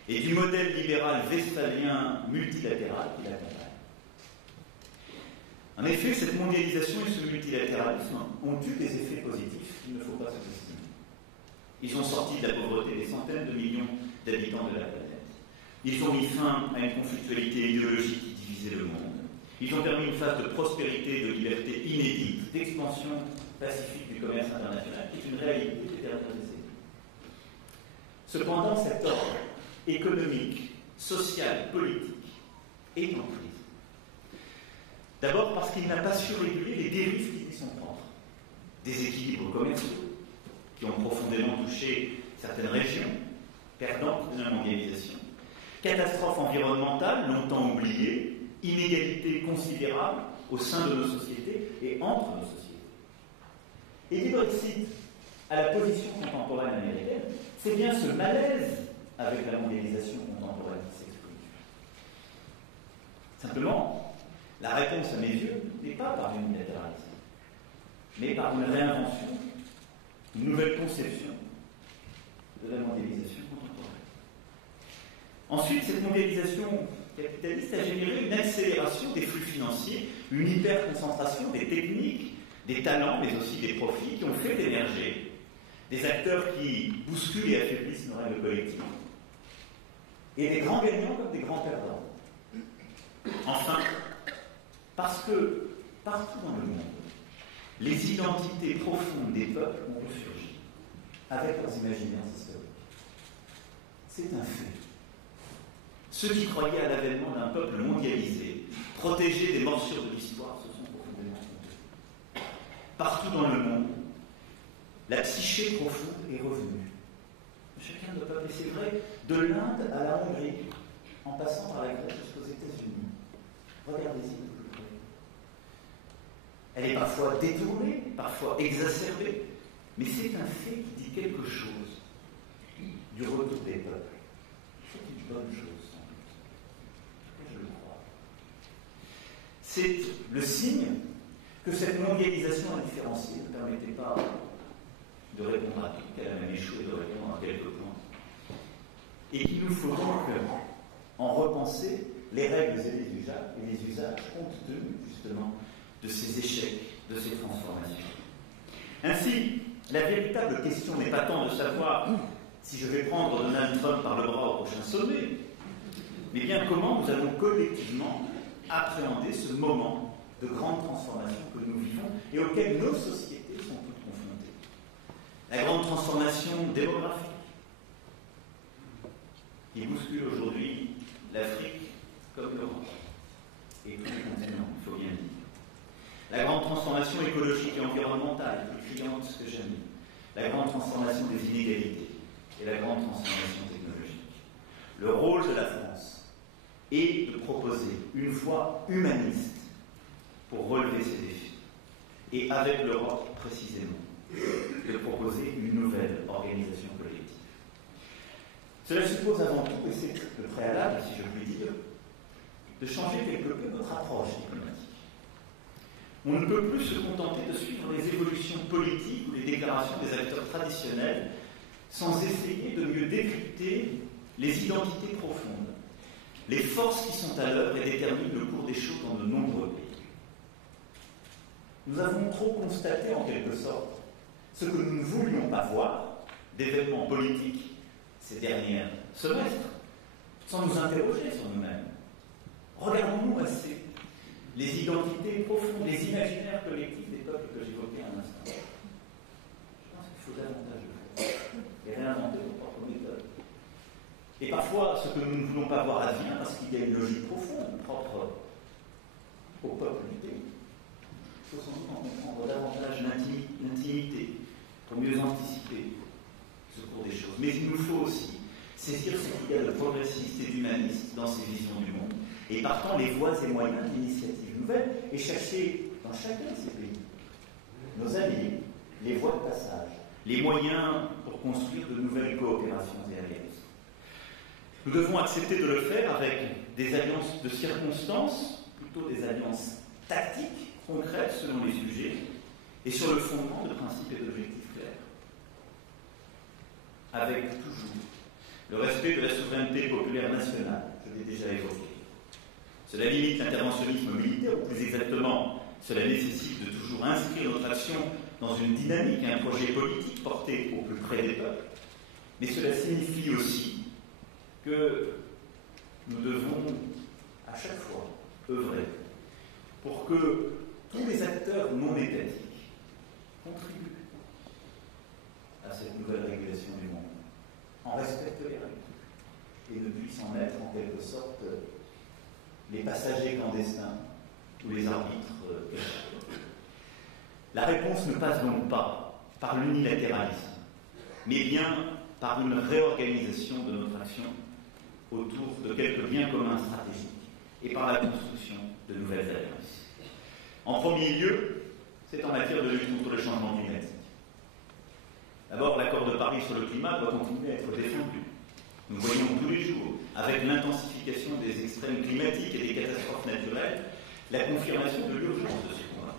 et du modèle libéral westphalien multilatéral qui l'accompagne. En effet, cette mondialisation et ce multilatéralisme ont eu des effets positifs qu'il ne faut pas sous-estimer. Ils ont sorti de la pauvreté des centaines de millions d'habitants de la planète. Ils ont mis fin à une conflictualité idéologique qui divisait le monde. Ils ont permis une phase de prospérité et de liberté inédite, d'expansion pacifique du commerce international, qui est une réalité des dernières décennies. Cependant, cet ordre économique, social, politique est en crise. D'abord parce qu'il n'a pas su réguler les dérives qui lui sont propres. Déséquilibres commerciaux qui ont profondément touché certaines régions, perdantes de la mondialisation. Catastrophes environnementales longtemps oubliées, inégalités considérables au sein de nos sociétés et entre nos sociétés. Et du Brexit à la position contemporaine américaine, c'est bien ce malaise avec la mondialisation contemporaine qui s'exprime. Simplement, la réponse à mes yeux n'est pas par l'unilatéralisme, mais par une réinvention, une nouvelle conception de la mondialisation contemporaine. Ensuite, cette mondialisation capitaliste a généré une accélération des flux financiers, une hyperconcentration des techniques, des talents, mais aussi des profits qui ont fait émerger des acteurs qui bousculent et affaiblissent nos règles collectives, et des grands gagnants comme des grands perdants. Enfin, parce que partout dans le monde, les identités profondes des peuples ont ressurgi avec leurs imaginaires historiques. C'est un fait. Ceux qui croyaient à l'avènement d'un peuple mondialisé, protégé des morsures de l'histoire, se sont profondément trompés. Partout dans le monde, la psyché profonde est revenue. Chacun de nos peuples, et c'est vrai, de l'Inde à la Hongrie, en passant par la Grèce jusqu'aux États-Unis. Regardez-y de plus près. Elle est parfois détournée, parfois exacerbée, mais c'est un fait qui dit quelque chose du retour des peuples. C'est une bonne chose, sans doute. Je le crois. C'est le signe que cette mondialisation indifférenciée ne permettait pas de répondre à tout, qu'elle a même échoué de répondre à quelques points. Et qu'il nous faut donc en repenser les règles et les usages compte tenu justement de ces échecs, de ces transformations. Ainsi, la véritable question n'est pas tant de savoir si je vais prendre Donald Trump par le bras au prochain sommet, mais bien comment nous allons collectivement appréhender ce moment de grande transformation que nous vivons et auquel nos sociétés sont toutes confrontées. La grande transformation démographique qui bouscule aujourd'hui l'Afrique comme l'Europe et tous les continents, il faut bien dire. La grande transformation écologique et environnementale, plus criante que jamais. La grande transformation des inégalités et la grande transformation technologique. Le rôle de la France est de proposer une voie humaniste pour relever ces défis. Et avec l'Europe, précisément, de proposer une nouvelle organisation collective. Cela suppose avant tout, et c'est le préalable, si je puis dire, de changer quelque peu notre approche diplomatique. On ne peut plus se contenter de suivre les évolutions politiques ou les déclarations des acteurs traditionnels sans essayer de mieux décrypter les identités profondes, les forces qui sont à l'œuvre et déterminent le cours des choses dans de nombreux pays. Nous avons trop constaté, en quelque sorte, ce que nous ne voulions pas voir d'événements politiques ces derniers semestres, sans nous interroger sur nous-mêmes. Regardons-nous assez les identités profondes, les imaginaires collectifs des peuples que j'évoquais un instant. Je pense qu'il faut davantage le faire et réinventer nos propres méthodes. Et parfois, ce que nous ne voulons pas voir advient parce qu'il y a une logique profonde propre au peuple du pays. Il faut sans doute en comprendre davantage l'intimité pour mieux anticiper ce cours des choses. Mais il nous faut aussi saisir ce qu'il y a de progressiste et d'humaniste dans ces visions du monde, et partant les voies et moyens d'initiatives nouvelles, et chercher dans chacun de ces pays nos alliés, les voies de passage, les moyens pour construire de nouvelles coopérations et alliances. Nous devons accepter de le faire avec des alliances de circonstances, plutôt des alliances tactiques, concrètes selon les sujets, et sur le fondement de principes et d'objectifs clairs. Avec toujours le respect de la souveraineté populaire nationale, je l'ai déjà évoqué. Cela limite l'interventionnisme militaire, ou plus exactement, cela nécessite de toujours inscrire notre action dans une dynamique et un projet politique porté au plus près des peuples. Mais cela signifie aussi que nous devons à chaque fois œuvrer pour que tous les acteurs non étatiques contribuent à cette nouvelle régulation du monde, en respectent les règles et ne puissent en être en quelque sorte les passagers clandestins ou les arbitres cachés. La réponse ne passe donc pas par l'unilatéralisme, mais bien par une réorganisation de notre action autour de quelques biens communs stratégiques et par la construction de nouvelles alliances. En premier lieu, c'est en matière de lutte contre le changement climatique. D'abord, l'accord de Paris sur le climat doit continuer à être défendu. Nous voyons tous les jours, avec l'intensification des extrêmes climatiques et des catastrophes naturelles, la confirmation de l'urgence de ce combat.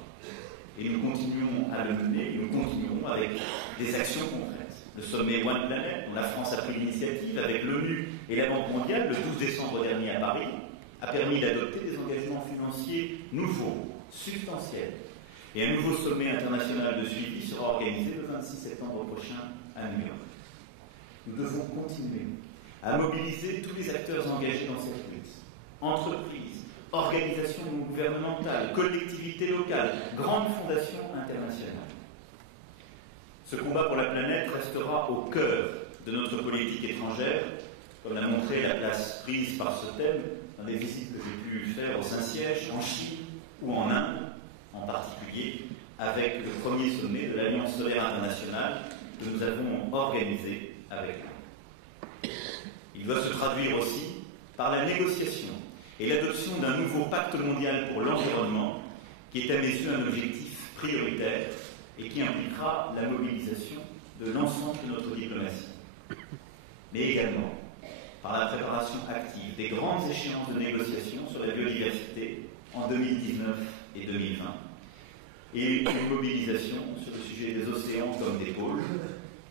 Et nous continuons à le mener, et nous continuerons avec des actions concrètes. Le sommet One Planet, dont la France a pris l'initiative avec l'ONU et la Banque mondiale le 12 décembre dernier à Paris, a permis d'adopter des engagements financiers nouveaux, substantiels. Et un nouveau sommet international de suivi sera organisé le 26 septembre prochain à New York. Nous devons continuer à mobiliser tous les acteurs engagés dans cette lutte, entreprises, organisations non gouvernementales, collectivités locales, grandes fondations internationales. Ce combat pour la planète restera au cœur de notre politique étrangère, comme l'a montré la place prise par ce thème dans des visites que j'ai pu faire au Saint-Siège, en Chine ou en Inde, en particulier, avec le premier sommet de l'Alliance solaire internationale que nous avons organisé avec eux. Il doit se traduire aussi par la négociation et l'adoption d'un nouveau pacte mondial pour l'environnement, qui est à mes yeux un objectif prioritaire et qui impliquera la mobilisation de l'ensemble de notre diplomatie. Mais également par la préparation active des grandes échéances de négociation sur la biodiversité en 2019 et 2020, et une mobilisation sur le sujet des océans comme des pôles,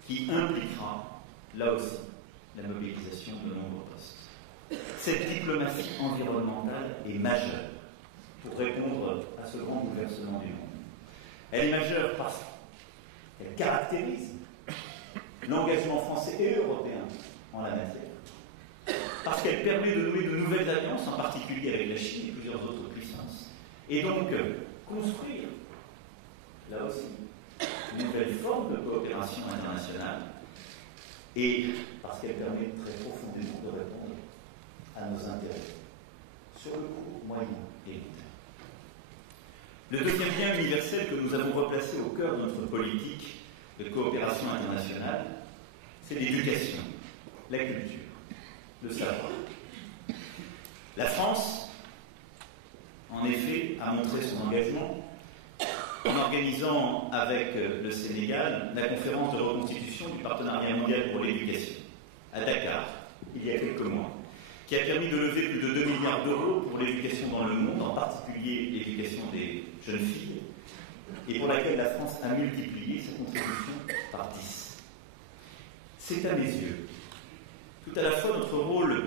qui impliquera, là aussi, la mobilisation de nombreux postes. Cette diplomatie environnementale est majeure pour répondre à ce grand bouleversement du monde. Elle est majeure parce qu'elle caractérise l'engagement français et européen en la matière, parce qu'elle permet de nouer de nouvelles alliances, en particulier avec la Chine et plusieurs autres puissances, et donc construire, là aussi, une nouvelle forme de coopération internationale, et parce qu'elle permet très profondément de répondre à nos intérêts sur le court, moyen et long terme. Le deuxième lien universel que nous avons replacé au cœur de notre politique de coopération internationale, c'est l'éducation, la culture, le savoir. La France, en effet, a montré son engagement en organisant avec le Sénégal la conférence de reconstitution du partenariat mondial pour l'éducation à Dakar, il y a quelques mois, qui a permis de lever plus de 2 milliards d'euros pour l'éducation dans le monde, en particulier l'éducation des jeunes filles, et pour laquelle la France a multiplié sa contribution par 10. C'est à mes yeux tout à la fois notre rôle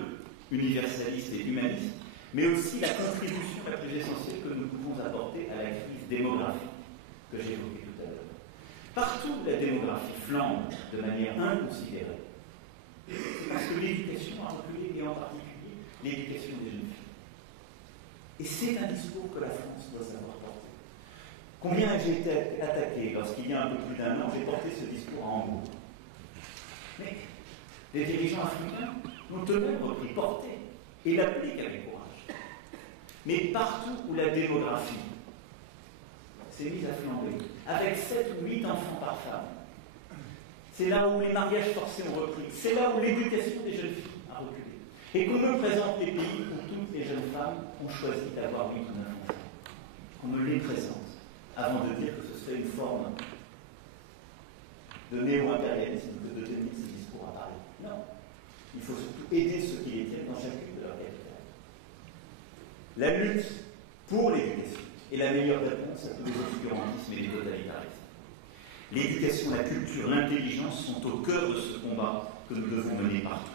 universaliste et humaniste, mais aussi la contribution la plus essentielle que nous pouvons apporter à la crise démographique que j'ai évoquée tout à l'heure. Partout, la démographie flambe de manière inconsidérée. Parce que l'éducation a reculé, et en particulier l'éducation des jeunes filles. Et c'est un discours que la France doit savoir porter. Combien j'ai été attaqué lorsqu'il y a un peu plus d'1 an, j'ai porté ce discours à Hambourg. Mais les dirigeants africains l'ont eux-mêmes repris, porté, et l'appliquent avec courage. Mais partout où la démographie s'est mise à flamber, avec 7 ou 8 enfants par femme, c'est là où les mariages forcés ont repris, c'est là où l'éducation des jeunes filles a reculé. Et qu'on me présente les pays où toutes les jeunes femmes ont choisi d'avoir 8 ou 9 enfants. Qu'on me les présente, avant de dire que ce serait une forme de néo-impérialisme que de tenir ce discours à Paris. Non. Il faut surtout aider ceux qui les tiennent dans chacune de leurs capitales. La lutte pour l'éducation est la meilleure réponse à tous les obscurantismes et les totalitarismes. L'éducation, la culture, l'intelligence sont au cœur de ce combat que nous devons mener partout.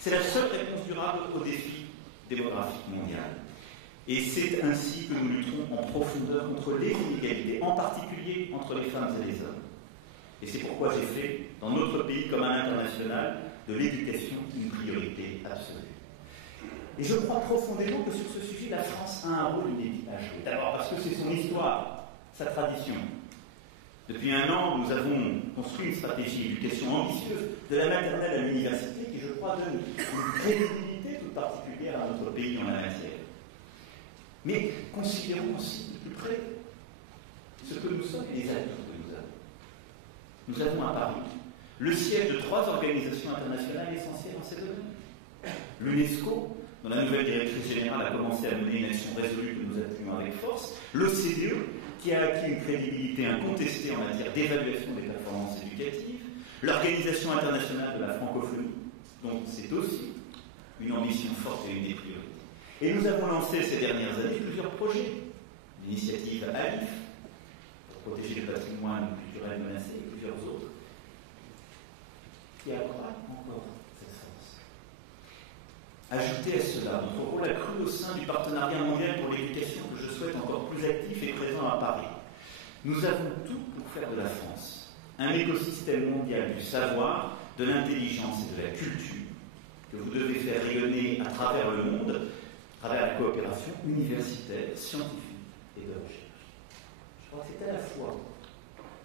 C'est la seule réponse durable au défi démographique mondial. Et c'est ainsi que nous lutterons en profondeur contre les inégalités, en particulier entre les femmes et les hommes. Et c'est pourquoi j'ai fait, dans notre pays comme à l'international, de l'éducation une priorité absolue. Et je crois profondément que sur ce sujet, la France a un rôle inédit à jouer. D'abord parce que c'est son histoire, sa tradition. Depuis 1 an, nous avons construit une stratégie d'éducation ambitieuse, de la maternelle à l'université, qui, je crois, donne une crédibilité toute particulière à notre pays en la matière. Mais considérons aussi de plus près ce que nous sommes et les atouts que nous avons. Nous avons à Paris le siège de 3 organisations internationales essentielles en ces domaines. L'UNESCO, dont la nouvelle directrice générale a commencé à mener une action résolue que nous appuyons avec force. L'OCDE, qui a acquis une crédibilité incontestée en matière d'évaluation des performances éducatives. L'Organisation internationale de la francophonie, dont c'est aussi une ambition forte et une des priorités. Et nous avons lancé ces dernières années plusieurs projets. L'initiative ALIF, pour protéger le patrimoine culturel menacé, et plusieurs autres, qui accroît encore cette force. Ajoutez à cela notre rôle accru au sein du partenariat mondial pour l'éducation que je souhaite encore plus actif et présent à Paris. Nous avons tout pour faire de la France un écosystème mondial du savoir, de l'intelligence et de la culture que vous devez faire rayonner à travers le monde à travers la coopération universitaire, scientifique et de recherche. Je crois que c'est à la fois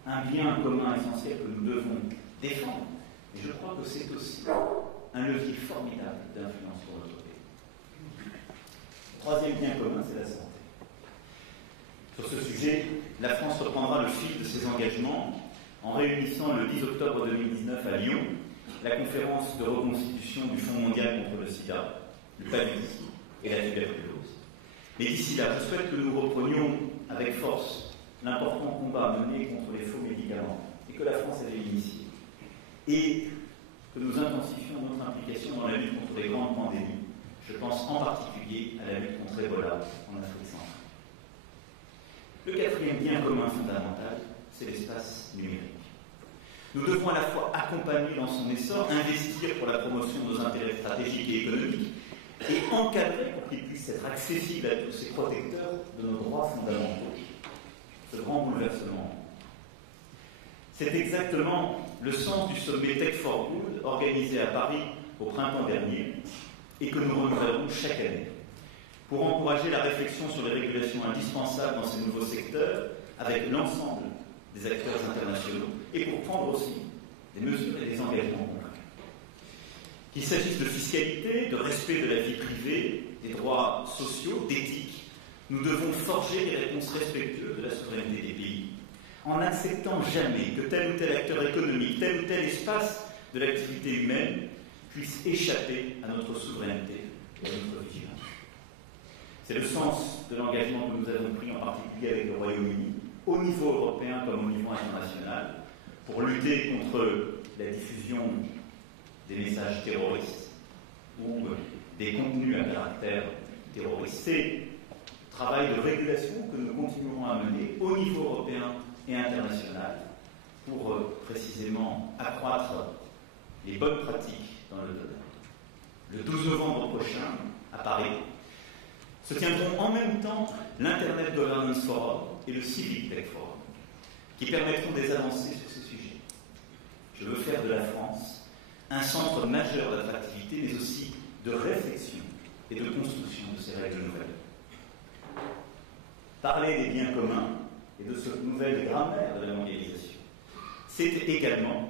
un bien commun essentiel que nous devons défendre, mais je crois que c'est aussi un levier formidable d'influence pour notre pays. Le troisième bien commun, c'est la santé. Sur ce sujet, la France reprendra le fil de ses engagements en réunissant le 10 octobre 2019 à Lyon la conférence de reconstitution du Fonds mondial contre le sida, le paludisme et la tuberculose. Mais d'ici là, je souhaite que nous reprenions avec force l'important combat mené contre les faux médicaments et que la France avait initié, et que nous intensifions notre implication dans la lutte contre les grandes pandémies. Je pense en particulier à la lutte contre Ebola en Afrique centrale. Le quatrième bien commun fondamental, c'est l'espace numérique. Nous devons à la fois accompagner dans son essor, investir pour la promotion de nos intérêts stratégiques et économiques, et encadrer pour qu'il puisse être accessible à tous ces protecteurs de nos droits fondamentaux. Ce grand bouleversement. C'est exactement le sens du sommet Tech for Good organisé à Paris au printemps dernier et que nous renouvellerons chaque année pour encourager la réflexion sur les régulations indispensables dans ces nouveaux secteurs avec l'ensemble des acteurs internationaux et pour prendre aussi des mesures et des engagements concrets. Qu'il s'agisse de fiscalité, de respect de la vie privée, des droits sociaux, d'éthique, nous devons forger des réponses respectueuses de la souveraineté des pays, en n'acceptant jamais que tel ou tel acteur économique, tel ou tel espace de l'activité humaine puisse échapper à notre souveraineté et à notre vigilance. C'est le sens de l'engagement que nous avons pris, en particulier avec le Royaume-Uni, au niveau européen comme au niveau international, pour lutter contre la diffusion des messages terroristes ou des contenus à caractère terroriste. C'est un travail de régulation que nous continuerons à mener au niveau européen et international pour précisément accroître les bonnes pratiques dans le domaine. Le 12 novembre prochain, à Paris, se tiendront en même temps l'Internet Governance Forum et le Civic Tech Forum, qui permettront des avancées sur ces sujets. Je veux faire de la France un centre majeur d'attractivité, mais aussi de réflexion et de construction de ces règles nouvelles. Parler des biens communs et de cette nouvelle grammaire de la mondialisation, c'est également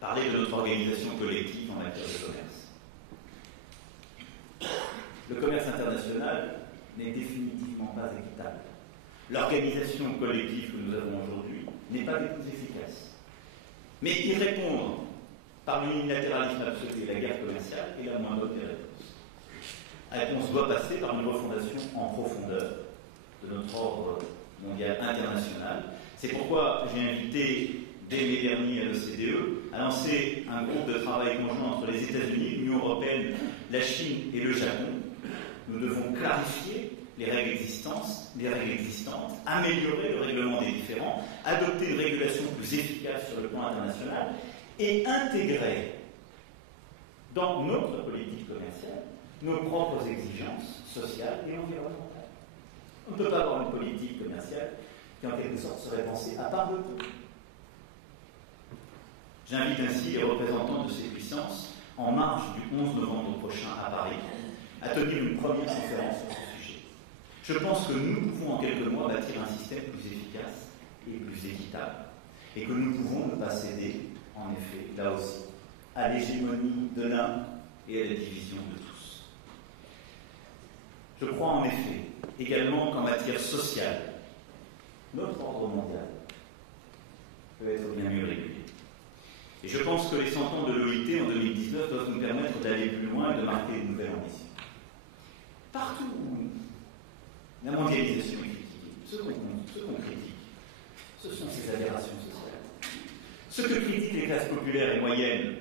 parler de notre organisation collective en matière de commerce. Le commerce international n'est définitivement pas équitable. L'organisation collective que nous avons aujourd'hui n'est pas des plus efficaces. Mais y répondre par l'unilatéralisme absolu et la guerre commerciale est la moins bonne des réponses. La réponse doit passer par une refondation en profondeur de notre ordre mondial international. C'est pourquoi j'ai invité dès mai dernier à l'OCDE à lancer un groupe de travail conjoint entre les États-Unis, l'Union européenne, la Chine et le Japon. Nous devons clarifier les règles existantes, améliorer le règlement des différends, adopter une régulation plus efficace sur le plan international et intégrer dans notre politique commerciale nos propres exigences sociales et environnementales. On ne peut pas avoir une politique commerciale qui, en quelque sorte, serait pensée à part de tout. J'invite ainsi les représentants de ces puissances, en marge du 11 novembre prochain à Paris, à tenir une première conférence sur ce sujet. Je pense que nous pouvons en quelques mois bâtir un système plus efficace et plus équitable, et que nous pouvons ne pas céder, en effet, là aussi, à l'hégémonie de l'un et à la division de tous. Je crois en effet également qu'en matière sociale, notre ordre mondial peut être bien mieux régulé. Et je pense que les 100 ans de l'OIT en 2019 doivent nous permettre d'aller plus loin et de marquer de nouvelles ambitions. Partout où la mondialisation est critiquée, ce qu'on critique, ce sont ces aberrations sociales. Ce que critiquent les classes populaires et moyennes,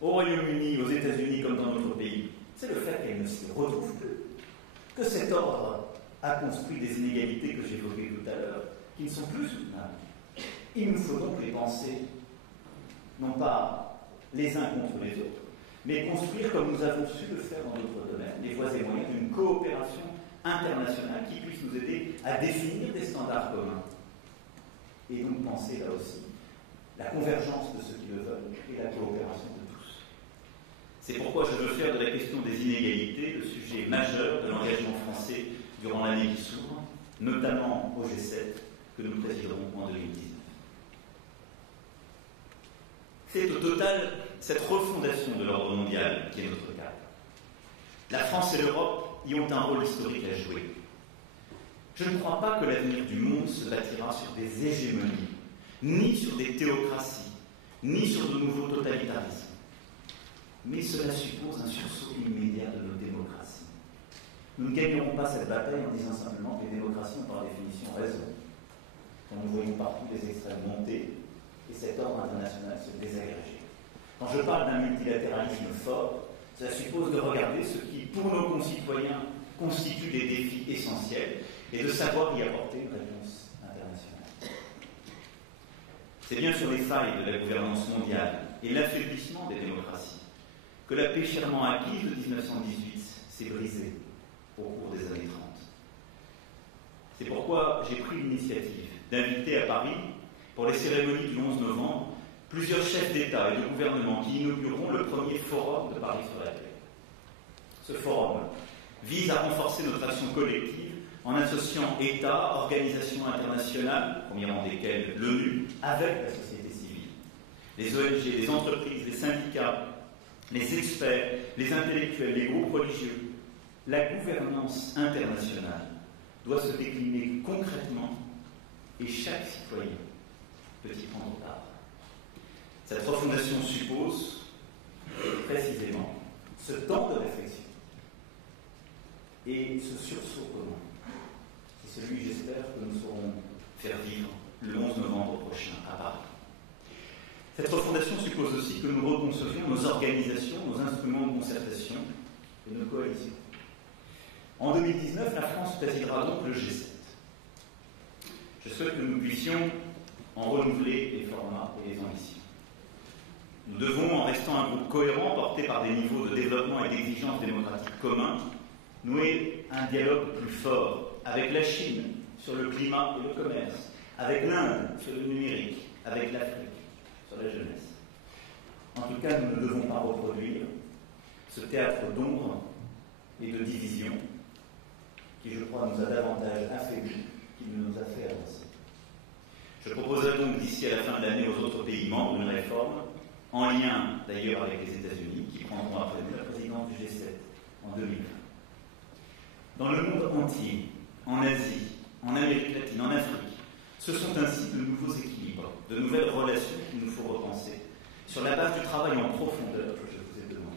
au Royaume-Uni, aux États-Unis comme dans notre pays, c'est le fait qu'elles ne s'y retrouvent plus. Que cet ordre a construit des inégalités que j'évoquais tout à l'heure, qui ne sont plus soutenables. Il nous faut donc les penser, non pas les uns contre les autres, mais construire, comme nous avons su le faire dans d'autres domaines, des voies et moyens d'une coopération internationale qui puisse nous aider à définir des standards communs. Et donc penser là aussi la convergence de ceux qui le veulent et la coopération de tous. C'est pourquoi je veux faire de la question des inégalités le sujet majeur de l'engagement français durant l'année qui s'ouvre, notamment au G7 que nous présiderons en 2019. C'est au total cette refondation de l'ordre mondial qui est notre cadre. La France et l'Europe y ont un rôle historique à jouer. Je ne crois pas que l'avenir du monde se bâtira sur des hégémonies, ni sur des théocraties, ni sur de nouveaux totalitarismes. Mais cela suppose un sursaut immédiat de nos démocraties. Nous ne gagnerons pas cette bataille en disant simplement que les démocraties ont par définition raison. Quand nous voyons partout les extrêmes monter et cet ordre international se désagréger. Quand je parle d'un multilatéralisme fort, cela suppose de regarder ce qui, pour nos concitoyens, constitue des défis essentiels et de savoir y apporter une réponse internationale. C'est bien sur les failles de la gouvernance mondiale et l'affaiblissement des démocraties que la paix chèrement acquise de 1918 s'est brisée au cours des années 30. C'est pourquoi j'ai pris l'initiative d'inviter à Paris, pour les cérémonies du 11 novembre, plusieurs chefs d'État et de gouvernement qui inaugureront le premier forum de Paris sur la paix. Ce forum vise à renforcer notre action collective en associant États, organisations internationales, au premier rang desquelles l'ONU, avec la société civile, les ONG, les entreprises, les syndicats, les experts, les intellectuels, les groupes religieux. La gouvernance internationale doit se décliner concrètement et chaque citoyen peut y prendre part. Cette refondation suppose précisément ce temps de réflexion et ce sursaut commun. C'est celui, j'espère, que nous saurons faire vivre le 11 novembre prochain à Paris. Cette refondation suppose aussi que nous reconcevions nos organisations, nos instruments de concertation et nos coalitions. En 2019, la France présidera donc le G7. Je souhaite que nous puissions en renouveler les formats et les ambitions. Nous devons, en restant un groupe cohérent, porté par des niveaux de développement et d'exigence démocratique communs, nouer un dialogue plus fort avec la Chine sur le climat et le commerce, avec l'Inde sur le numérique, avec l'Afrique sur la jeunesse. En tout cas, nous ne devons pas reproduire ce théâtre d'ombre et de division qui, je crois, nous a davantage affaiblis qu'il ne nous a fait avancer. Je proposerai donc d'ici à la fin de l'année aux autres pays membres une réforme, en lien d'ailleurs avec les États-Unis, qui prendront après nous la présidence du G7 en 2020. Dans le monde entier, en Asie, en Amérique latine, en Afrique, ce sont ainsi de nouveaux équilibres, de nouvelles relations qu'il nous faut repenser, sur la base du travail en profondeur que je vous ai demandé.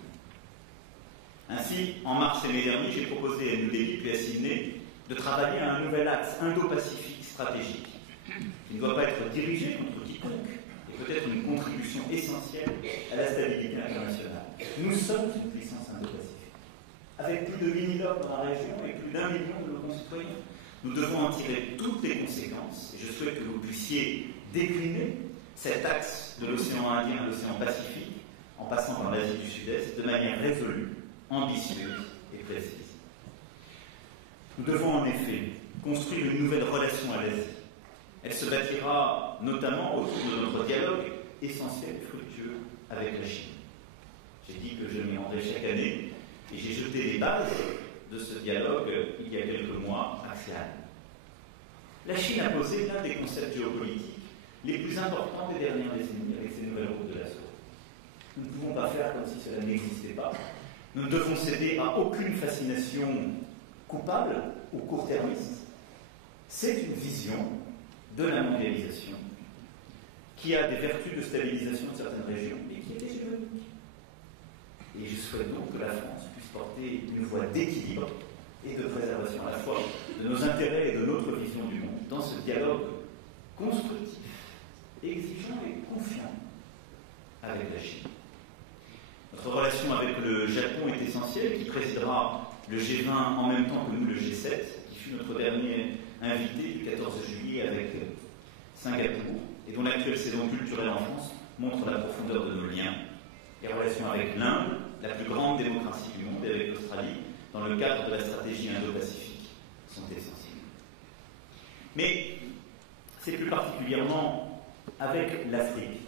Ainsi, en mars et mai dernier, j'ai proposé à New Delhi puis à Sydney de travailler à un nouvel axe indo-pacifique stratégique, qui ne doit pas être dirigé contre quiconque, et peut-être une contribution essentielle à la stabilité internationale. Nous sommes une puissance indo-pacifique. Avec plus de 8 000 hommes dans la région et plus d'1 million de nos concitoyens, nous devons en tirer toutes les conséquences, et je souhaite que vous puissiez décliner cet axe de l'océan Indien à l'océan Pacifique, en passant par l'Asie du Sud-Est, de manière résolue, ambitieuse et précise. Nous devons en effet construire une nouvelle relation à l'Asie. Elle se bâtira notamment autour de notre dialogue essentiel et fructueux avec la Chine. J'ai dit que je m'y rendrai chaque année et j'ai jeté les bases de ce dialogue il y a quelques mois à Xi'an. La Chine a posé l'un des concepts géopolitiques les plus importants des dernières décennies avec ses nouvelles routes de la soie. Nous ne pouvons pas faire comme si cela n'existait pas. Nous ne devons céder à aucune fascination coupable ou court-termiste. C'est une vision de la mondialisation qui a des vertus de stabilisation de certaines régions et qui est hégémonique. Et je souhaite donc que la France puisse porter une voie d'équilibre et de préservation à la fois de nos intérêts et de notre vision du monde dans ce dialogue constructif, exigeant et confiant avec la Chine. Notre relation avec le Japon est essentielle, qui présidera le G20 en même temps que nous le G7, qui fut notre dernier invité du 14 juillet avec Singapour, et dont l'actuelle saison culturelle en France montre la profondeur de nos liens. Les relations avec l'Inde, la plus grande démocratie du monde, et avec l'Australie, dans le cadre de la stratégie indo-pacifique, sont essentielles. Mais c'est plus particulièrement avec l'Afrique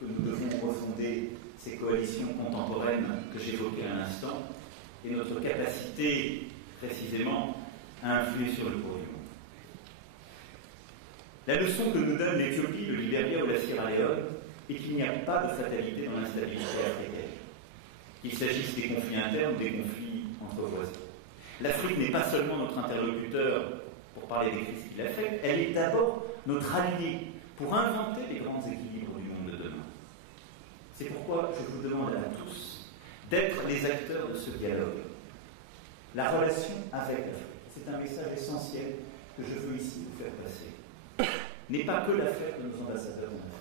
que nous devons refonder ces coalitions contemporaines que j'évoquais à l'instant et notre capacité, précisément, à influer sur le cours du monde. La leçon que nous donne l'Éthiopie, le Libéria ou la Sierra Leone est qu'il n'y a pas de fatalité dans l'instabilité africaine, qu'il s'agisse des conflits internes ou des conflits entre voisins. L'Afrique n'est pas seulement notre interlocuteur pour parler des crises qui l'affectent, elle est d'abord notre allié pour inventer les grands équilibres du monde de demain. C'est pourquoi je vous demande à tous d'être les acteurs de ce dialogue. La relation avec l'Afrique, c'est un message essentiel que je veux ici vous faire passer, n'est pas que l'affaire de nos ambassadeurs en Afrique.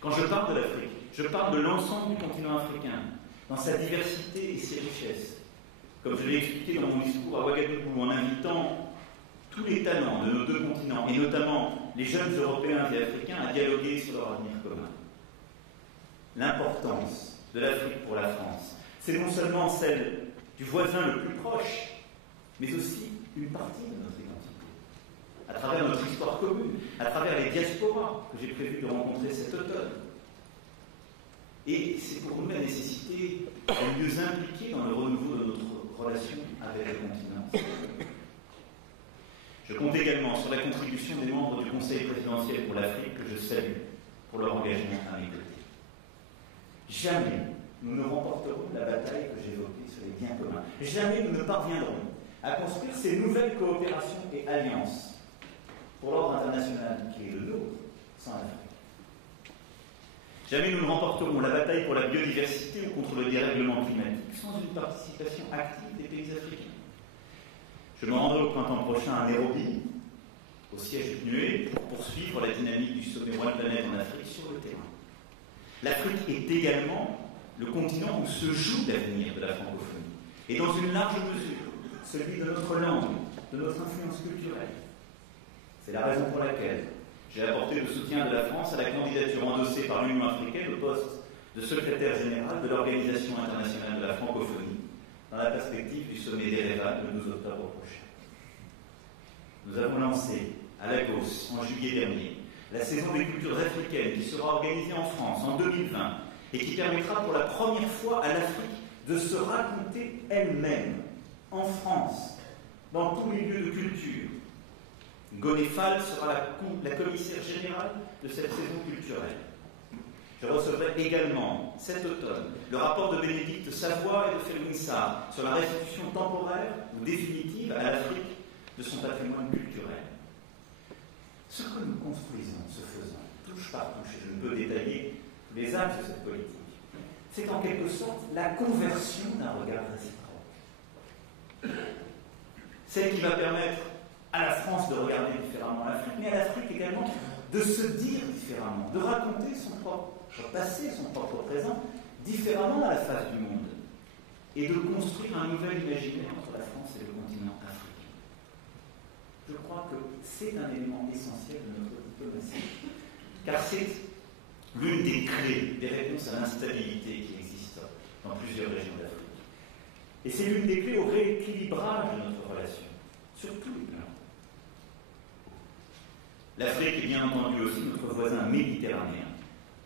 Quand je parle de l'Afrique, je parle de l'ensemble du continent africain, dans sa diversité et ses richesses. Comme je l'ai expliqué dans mon discours à Ouagadougou, en invitant tous les talents de nos deux continents, et notamment les jeunes Européens et Africains, à dialoguer sur leur avenir commun. L'importance de l'Afrique pour la France, c'est non seulement celle du voisin le plus proche, mais aussi une partie de notre identité. À travers notre histoire commune, à travers les diasporas que j'ai prévu de rencontrer cet automne. Et c'est pour nous la nécessité de mieux impliquer dans le renouveau de notre relation avec le continent. Je compte également sur la contribution des membres du Conseil présidentiel pour l'Afrique que je salue pour leur engagement à mes côtés. Jamais nous ne remporterons la bataille que j'évoquais sur les biens communs. Jamais nous ne parviendrons à construire ces nouvelles coopérations et alliances pour l'ordre international qui est le nôtre sans l'Afrique. Jamais nous ne remporterons la bataille pour la biodiversité ou contre le dérèglement climatique sans une participation active des pays africains. Je me rendrai au printemps prochain à Nairobi, au siège PNUE, pour poursuivre la dynamique du sommet One Planet en Afrique sur le terrain. L'Afrique est également le continent où se joue l'avenir de la francophonie, et dans une large mesure, celui de notre langue, de notre influence culturelle. C'est la raison pour laquelle j'ai apporté le soutien de la France à la candidature endossée par l'Union africaine au poste de secrétaire général de l'Organisation internationale de la francophonie, dans la perspective du sommet d'Erevan le 12 octobre prochain. Nous avons lancé à Lagos, en juillet dernier, la saison des cultures africaines qui sera organisée en France en 2020 et qui permettra pour la première fois à l'Afrique de se raconter elle-même, en France, dans tout milieu de culture. Ngoné Fall sera la commissaire générale de cette saison culturelle. Je recevrai également, cet automne, le rapport de Bénédicte Savoie et de Felwine Sarr sur la restitution temporaire ou définitive à l'Afrique de son patrimoine culturel. Ce que nous construisons, ce faisant, touche par touche, et je ne peux détailler les axes de cette politique, c'est en quelque sorte la conversion d'un regard réciproque. Celle qui va permettre à la France de regarder différemment l'Afrique, mais à l'Afrique également de se dire différemment, de raconter son propre passé, son propre présent, différemment à la face du monde, et de construire un nouvel imaginaire entre la France et le continent africain. Je crois que c'est un élément essentiel de notre diplomatie, car c'est l'une des clés des réponses à l'instabilité qui existe dans plusieurs régions d'Afrique. Et c'est l'une des clés au rééquilibrage de notre relation, sur tous les plans. L'Afrique est bien entendu aussi notre voisin méditerranéen.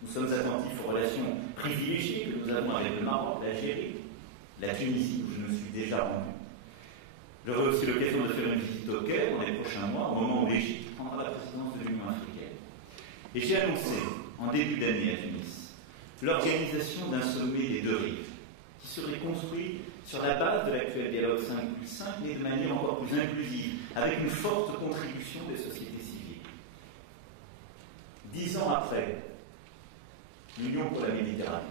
Nous sommes attentifs aux relations privilégiées que nous avons avec le Maroc, l'Algérie, la Tunisie, où je me suis déjà rendu. J'aurai aussi l'occasion de faire une visite au Caire dans les prochains mois, au moment où l'Égypte prendra la présidence de l'Union africaine. Et j'ai annoncé, en début d'année à Tunis, l'organisation d'un sommet des deux rives, qui serait construit sur la base de l'actuel dialogue 5+5, mais de manière encore plus inclusive, avec une forte contribution des sociétés civiles. 10 ans après l'Union pour la Méditerranée,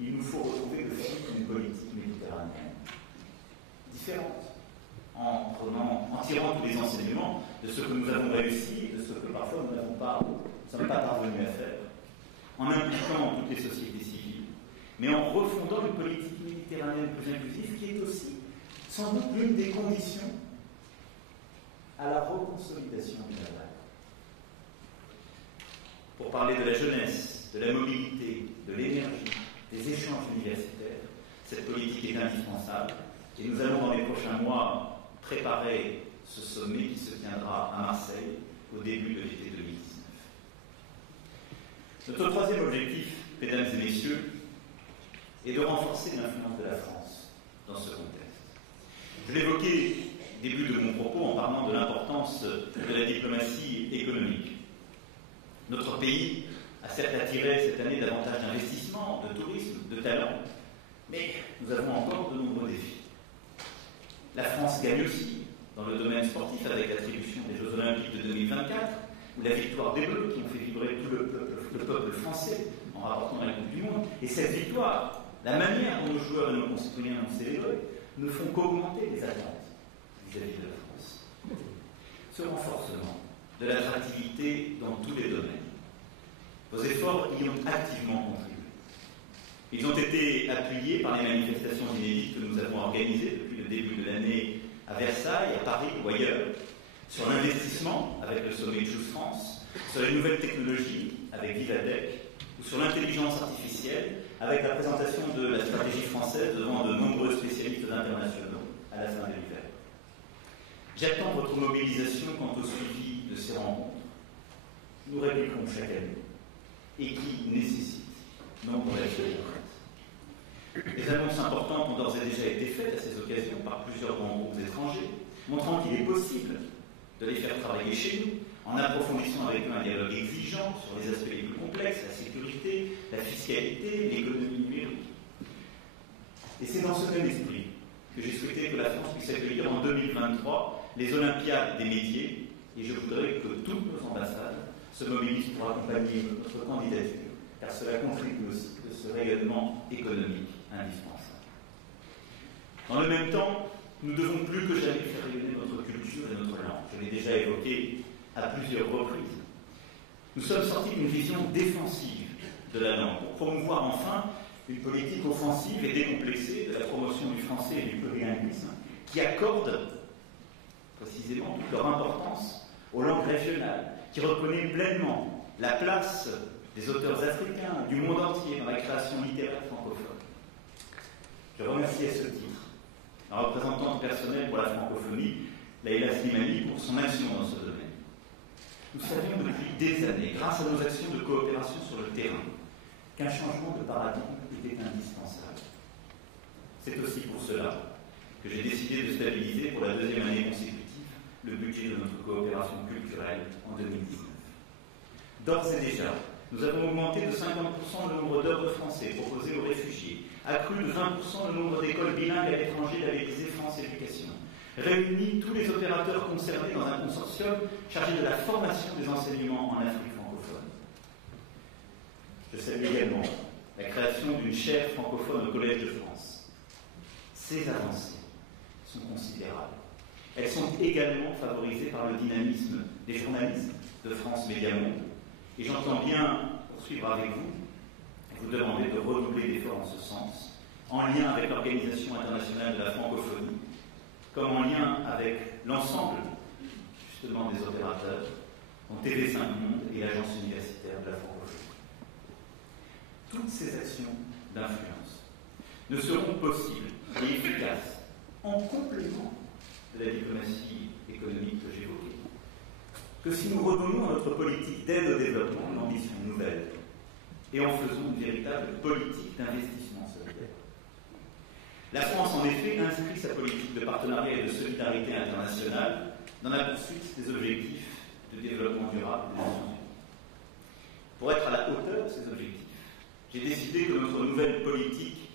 il nous faut retrouver le fil d'une politique méditerranéenne différente, en tirant tous les enseignements de ce que nous avons réussi et de ce que parfois nous ne sommes pas parvenus à faire, en impliquant toutes les sociétés civiles, mais en refondant une politique méditerranéenne plus inclusive qui est aussi sans doute l'une des conditions à la reconsolidation du Maghreb. Pour parler de la jeunesse, de la mobilité, de l'énergie, des échanges universitaires, cette politique est indispensable et nous allons dans les prochains mois préparer ce sommet qui se tiendra à Marseille au début de l'été 2019. Notre troisième objectif, mesdames et messieurs, est de renforcer l'influence de la France dans ce contexte. Je l'évoquais au début de mon propos en parlant de l'importance de la diplomatie économique. Notre pays a certes attiré cette année davantage d'investissements, de tourisme, de talents, mais nous avons encore de nombreux défis. La France gagne aussi dans le domaine sportif avec l'attribution des Jeux Olympiques de 2024 ou la victoire des Bleus qui ont fait vibrer tout le peuple français en rapportant la Coupe du Monde. Et cette victoire, la manière dont nos joueurs et nos concitoyens l'ont célébrée, ne font qu'augmenter les attentes vis-à-vis de la France. Ce renforcement de l'attractivité dans tous les domaines, vos efforts y ont activement contribué. Ils ont été appuyés par les manifestations inédites que nous avons organisées depuis le début de l'année à Versailles, à Paris ou ailleurs, sur l'investissement avec le sommet Choose France, sur les nouvelles technologies avec Vivadec, ou sur l'intelligence artificielle avec la présentation de la stratégie française devant de nombreux spécialistes internationaux à la fin de l'hiver. J'attends votre mobilisation quant au suivi de ces rencontres. Nous répliquerons chaque année et qui nécessitent nombre d'actions concrètes. Des annonces importantes ont d'ores et déjà été faites à ces occasions par plusieurs grands groupes étrangers, montrant qu'il est possible de les faire travailler chez nous, en approfondissant avec eux un dialogue exigeant sur les aspects les plus complexes, la sécurité, la fiscalité, l'économie numérique. Et c'est dans ce même esprit que j'ai souhaité que la France puisse accueillir en 2023 les Olympiades des métiers, et je voudrais que toutes nos ambassades se mobilisent pour accompagner notre candidature, car cela contribue aussi de ce rayonnement économique indispensable. Dans le même temps, nous devons plus que jamais faire rayonner notre culture et notre langue. Je l'ai déjà évoqué à plusieurs reprises. Nous sommes sortis d'une vision défensive de la langue pour promouvoir enfin une politique offensive et décomplexée de la promotion du français et du plurilinguisme qui accorde précisément toute leur importance aux langues régionales, qui reconnaît pleinement la place des auteurs africains du monde entier dans la création littéraire francophone. Je remercie à ce titre la représentante personnelle pour la francophonie, Leïla Slimani, pour son action dans ce domaine. Nous savions depuis des années, grâce à nos actions de coopération sur le terrain, qu'un changement de paradigme était indispensable. C'est aussi pour cela que j'ai décidé de stabiliser pour la deuxième année consécutive le budget de notre coopération culturelle en 2019. D'ores et déjà, nous avons augmenté de 50% le nombre d'heures de français proposées aux réfugiés, accru de 20% le nombre d'écoles bilingues à l'étranger labellisées France Éducation, réuni tous les opérateurs concernés dans un consortium chargé de la formation des enseignements en Afrique francophone. Je salue également la création d'une chaire francophone au Collège de France. Ces avancées sont considérables. Elles sont également favorisées par le dynamisme des journalistes de France Média Monde. Et j'entends bien poursuivre avec vous et vous demander de redoubler d'efforts en ce sens, en lien avec l'Organisation internationale de la francophonie, comme en lien avec l'ensemble, justement, des opérateurs, dont TV5 Monde et l'Agence universitaire de la francophonie. Toutes ces actions d'influence ne seront possibles et efficaces en complément de la diplomatie économique que j'évoquais, que si nous redonnons à notre politique d'aide au développement une ambition nouvelle et en faisant une véritable politique d'investissement solidaire. La France, en effet, inscrit sa politique de partenariat et de solidarité internationale dans la poursuite des objectifs de développement durable des Nations Unies. Pour être à la hauteur de ces objectifs, j'ai décidé que notre nouvelle politique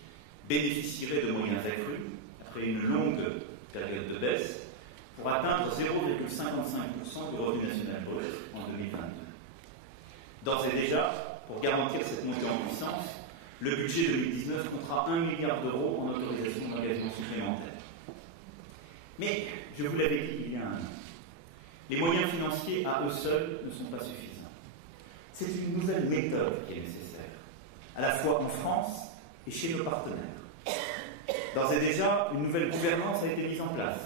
bénéficierait de moyens accrus après une longue période de baisse pour atteindre 0,55% du revenu national brut en 2022. D'ores et déjà, pour garantir cette montée en puissance, le budget 2019 comptera 1 milliard d'euros en autorisation d'engagement supplémentaire. Mais, je vous l'avais dit il y a un an, les moyens financiers à eux seuls ne sont pas suffisants. C'est une nouvelle méthode qui est nécessaire, à la fois en France et chez nos partenaires. D'ores et déjà, une nouvelle gouvernance a été mise en place,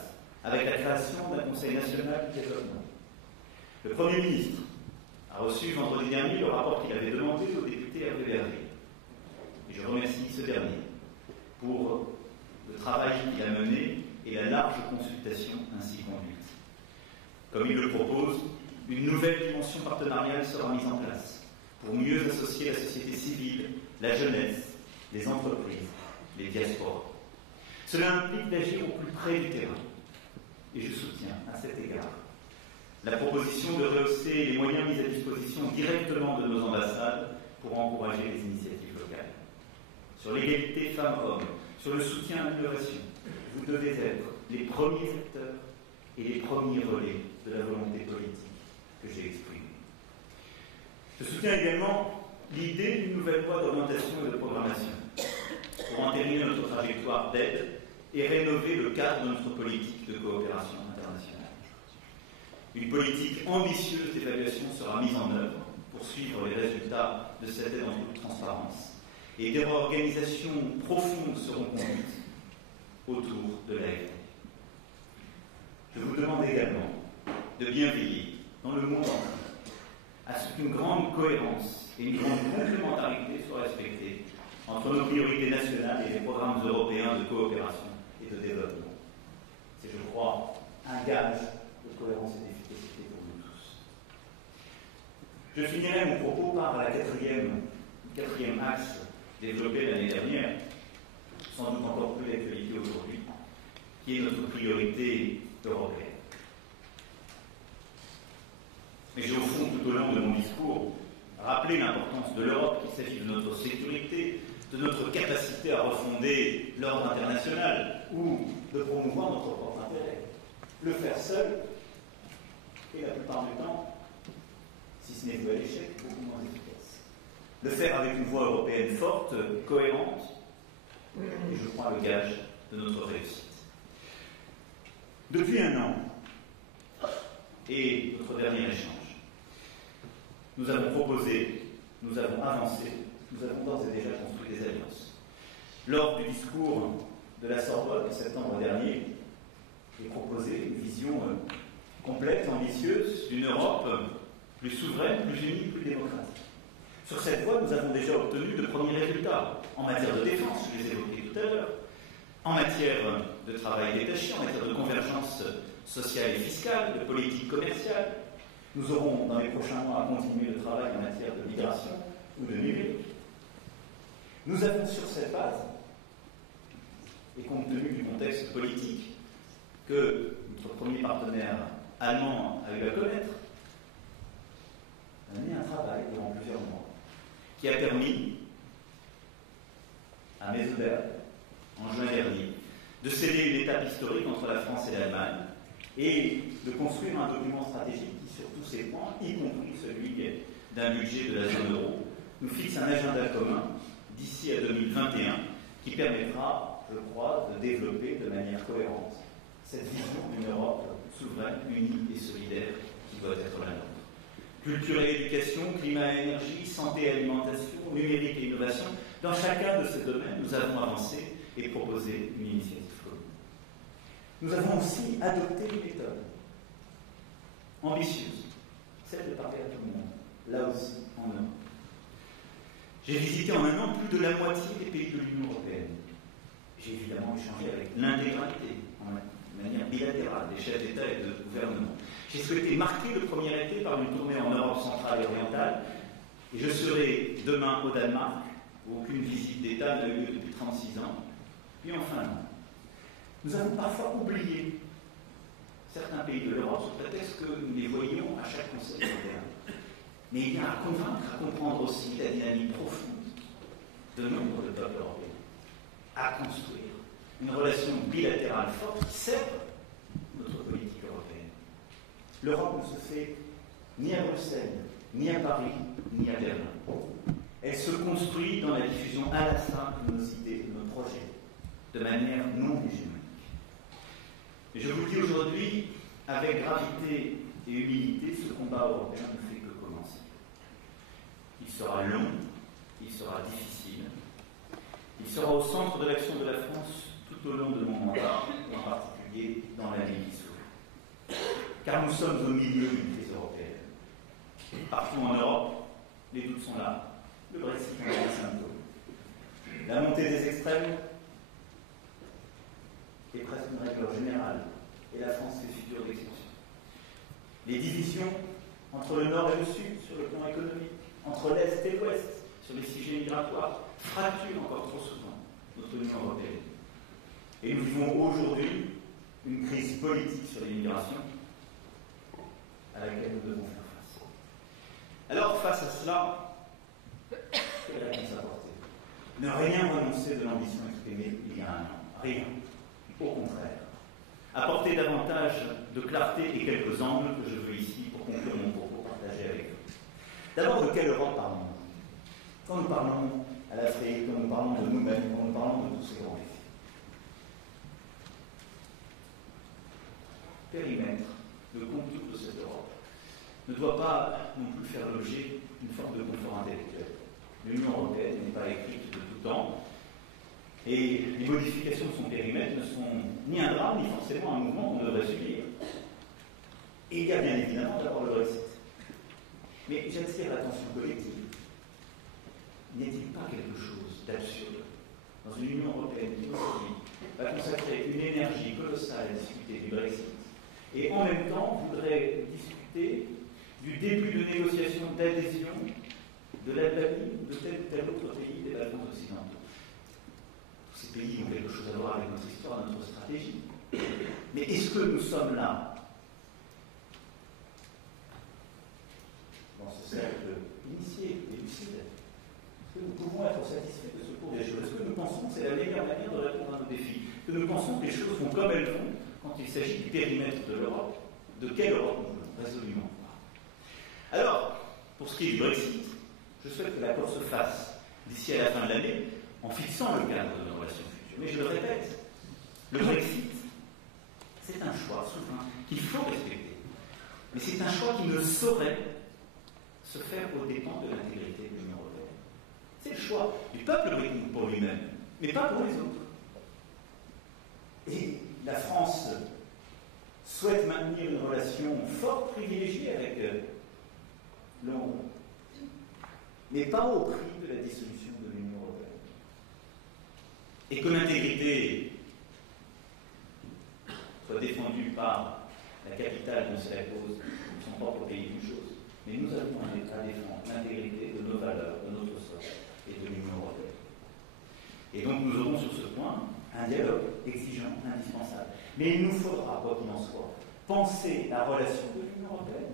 avec la création d'un Conseil national du développement. Le Premier ministre a reçu vendredi dernier le rapport qu'il avait demandé au député Hervé Berger. Et je remercie ce dernier pour le travail qu'il a mené et la large consultation ainsi conduite. Comme il le propose, une nouvelle dimension partenariale sera mise en place pour mieux associer associer la société civile, la jeunesse, les entreprises, les diasporas. Cela implique d'agir au plus près du terrain. Et je soutiens, à cet égard, la proposition de rehausser les moyens mis à disposition directement de nos ambassades pour encourager les initiatives locales. Sur l'égalité femmes-hommes, sur le soutien à l'innovation, vous devez être les premiers acteurs et les premiers relais de la volonté politique que j'ai exprimée. Je soutiens également l'idée d'une nouvelle loi d'orientation et de programmation pour entériner notre trajectoire d'aide et rénover le cadre de notre politique de coopération internationale. Une politique ambitieuse d'évaluation sera mise en œuvre pour suivre les résultats de cette aide en toute transparence, et des réorganisations profondes seront conduites autour de l'AFD. Je vous demande également de bien veiller dans le monde entier à ce qu'une grande cohérence et une grande complémentarité soient respectées entre nos priorités nationales et les programmes européens de coopération et de développement. C'est, je crois, un gage de cohérence et d'efficacité pour nous tous. Je finirai mon propos par la quatrième axe développé l'année dernière, sans doute encore plus d'actualité aujourd'hui, qui est notre priorité européenne. Mais j'ai au fond, tout au long de mon discours, rappelé l'importance de l'Europe, qu'il s'agit de notre sécurité, de notre capacité à refonder l'ordre international ou de promouvoir notre propre intérêt. Le faire seul est la plupart du temps, si ce n'est voué à l'échec, beaucoup moins efficace. Le faire avec une voix européenne forte, cohérente, est, je crois, le gage de notre réussite. Depuis un an, et notre dernier échange, nous avons proposé, nous avons avancé, nous avons d'ores et déjà construit des alliances. Lors du discours de la Sorbonne en septembre dernier, j'ai proposé une vision complète, ambitieuse, d'une Europe plus souveraine, plus unie, plus démocratique. Sur cette voie, nous avons déjà obtenu de premiers résultats en matière de défense, je les évoquais tout à l'heure, en matière de travail détaché, en matière de convergence sociale et fiscale, de politique commerciale. Nous aurons dans les prochains mois à continuer le travail en matière de migration ou de numérique. Nous avons sur cette base, et compte tenu du contexte politique que notre premier partenaire allemand a eu à connaître, mené un travail durant plusieurs mois qui a permis à Meseberg, en juin dernier, de sceller une étape historique entre la France et l'Allemagne et de construire un document stratégique qui, sur tous ces points, y compris celui d'un budget de la zone euro, nous fixe un agenda commun d'ici à 2021 qui permettra, je crois, de développer de manière cohérente cette vision d'une Europe souveraine, unie et solidaire qui doit être la nôtre. Culture et éducation, climat et énergie, santé et alimentation, numérique et innovation, dans chacun de ces domaines, nous avons avancé et proposé une initiative commune. Nous avons aussi adopté une méthode ambitieuse, celle de parler à tout le monde, là aussi en Europe. J'ai visité en un an plus de la moitié des pays de l'Union européenne. J'ai évidemment échangé avec l'intégralité, de manière bilatérale, des chefs d'État et de gouvernement. J'ai souhaité marquer le premier été par une tournée en Europe centrale et orientale, et je serai demain au Danemark, où aucune visite d'État n'a eu lieu depuis 36 ans, puis en Finlande. Nous avons parfois oublié certains pays de l'Europe sous prétexte que nous les voyions à chaque Conseil européen. Mais il y a à convaincre, à comprendre aussi la dynamique profonde de nombre de peuples européens, à construire une relation bilatérale forte qui sert notre politique européenne. L'Europe ne se fait ni à Bruxelles, ni à Paris, ni à Berlin. Elle se construit dans la diffusion à la fin de nos idées, de nos projets, de manière non hégémonique. Et je vous le dis aujourd'hui, avec gravité et humilité, ce combat européen ne fait que commencer. Il sera long, il sera difficile, il sera au centre de l'action de la France tout au long de mon mandat, en particulier dans l'année qui s'ouvre. Car nous sommes au milieu d'une crise européenne. Partout en Europe, les doutes sont là. Le Brexit en est un symptôme. La montée des extrêmes est presque une règle générale, et la France fait figure d'exception. Les divisions entre le Nord et le Sud sur le plan économique, entre l'Est et l'Ouest, sur les sujets migratoires, fracture encore trop souvent notre Union européenne. Et nous vivons aujourd'hui une crise politique sur l'immigration à laquelle nous devons faire face. Alors, face à cela, quelle réponse apporter? Ne rien renoncer de l'ambition exprimée il y a un an. Rien. Au contraire. Apporter davantage de clarté et quelques angles que je veux ici pour conclure mon propos partagé avec vous. D'abord, de quelle Europe parlons-nous? Quand nous parlons à l'Afrique, quand nous parlons de nous-mêmes, quand nous parlons de tous ces grands défis. Périmètre, le contour de cette Europe ne doit pas non plus faire l'objet d'une forme de confort intellectuel. L'Union européenne n'est pas écrite de tout temps, et les modifications de son périmètre ne sont ni un drame, ni forcément un mouvement qu'on devrait subir. Et il y a bien évidemment d'abord le Brexit. Mais j'attire l'attention collective. N'est-il pas quelque chose d'absurde dans une Union européenne qui aujourd'hui va consacrer une énergie colossale à discuter du Brexit et en même temps voudrait discuter du début de négociations d'adhésion de l'Albanie ou de tel ou tel autre pays des Balkans occidentaux? Tous ces pays ont quelque chose à voir avec notre histoire, notre stratégie. Mais est-ce que nous sommes là, dans ce cercle initié et lucide? Est-ce que nous pouvons être satisfaits de ce cours des choses? Est-ce que nous pensons que c'est la meilleure manière de répondre à nos défis? Que nous pensons que les choses vont comme elles vont quand il s'agit du périmètre de l'Europe? De quelle Europe nous voulons? Résolument pas. Alors, pour ce qui est du Brexit, je souhaite que l'accord se fasse d'ici à la fin de l'année en fixant le cadre de nos relations futures. Mais je le répète, le Brexit, c'est un choix souverain qu'il faut respecter. Mais c'est un choix qui ne saurait se faire aux dépens de l'intégrité de l'Union européenne. C'est le choix du peuple britannique pour lui-même, mais pas pour les autres. Et la France souhaite maintenir une relation forte, privilégiée avec l'Europe, mais pas au prix de la dissolution de l'Union européenne. Et que l'intégrité soit défendue par la capitale dont c'est la cause, son propre pays, une chose. Mais nous avons à défendre l'intégrité de nos valeurs, de notre sol et de l'Union européenne. Et donc nous aurons sur ce point un dialogue exigeant, indispensable. Mais il nous faudra, quoi qu'il en soit, penser la relation de l'Union européenne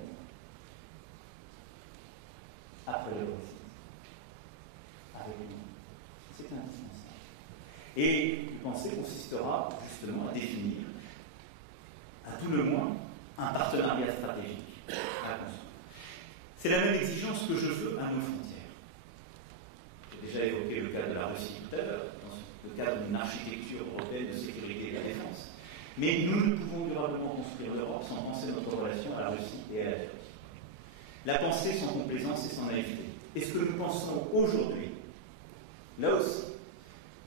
après le Brexit. Avec l'Union. C'est indispensable. Et y penser consistera justement à définir, à tout le moins, un partenariat stratégique à construire. C'est la même exigence que je veux à nos frontières. J'ai déjà évoqué le cas de la Russie tout à l'heure, dans le cadre d'une architecture européenne de sécurité et de la défense. Mais nous ne pouvons durablement construire l'Europe sans penser notre relation à la Russie et à la Turquie. La pensée sans complaisance et sans naïveté. Est-ce que nous pensons aujourd'hui, là aussi,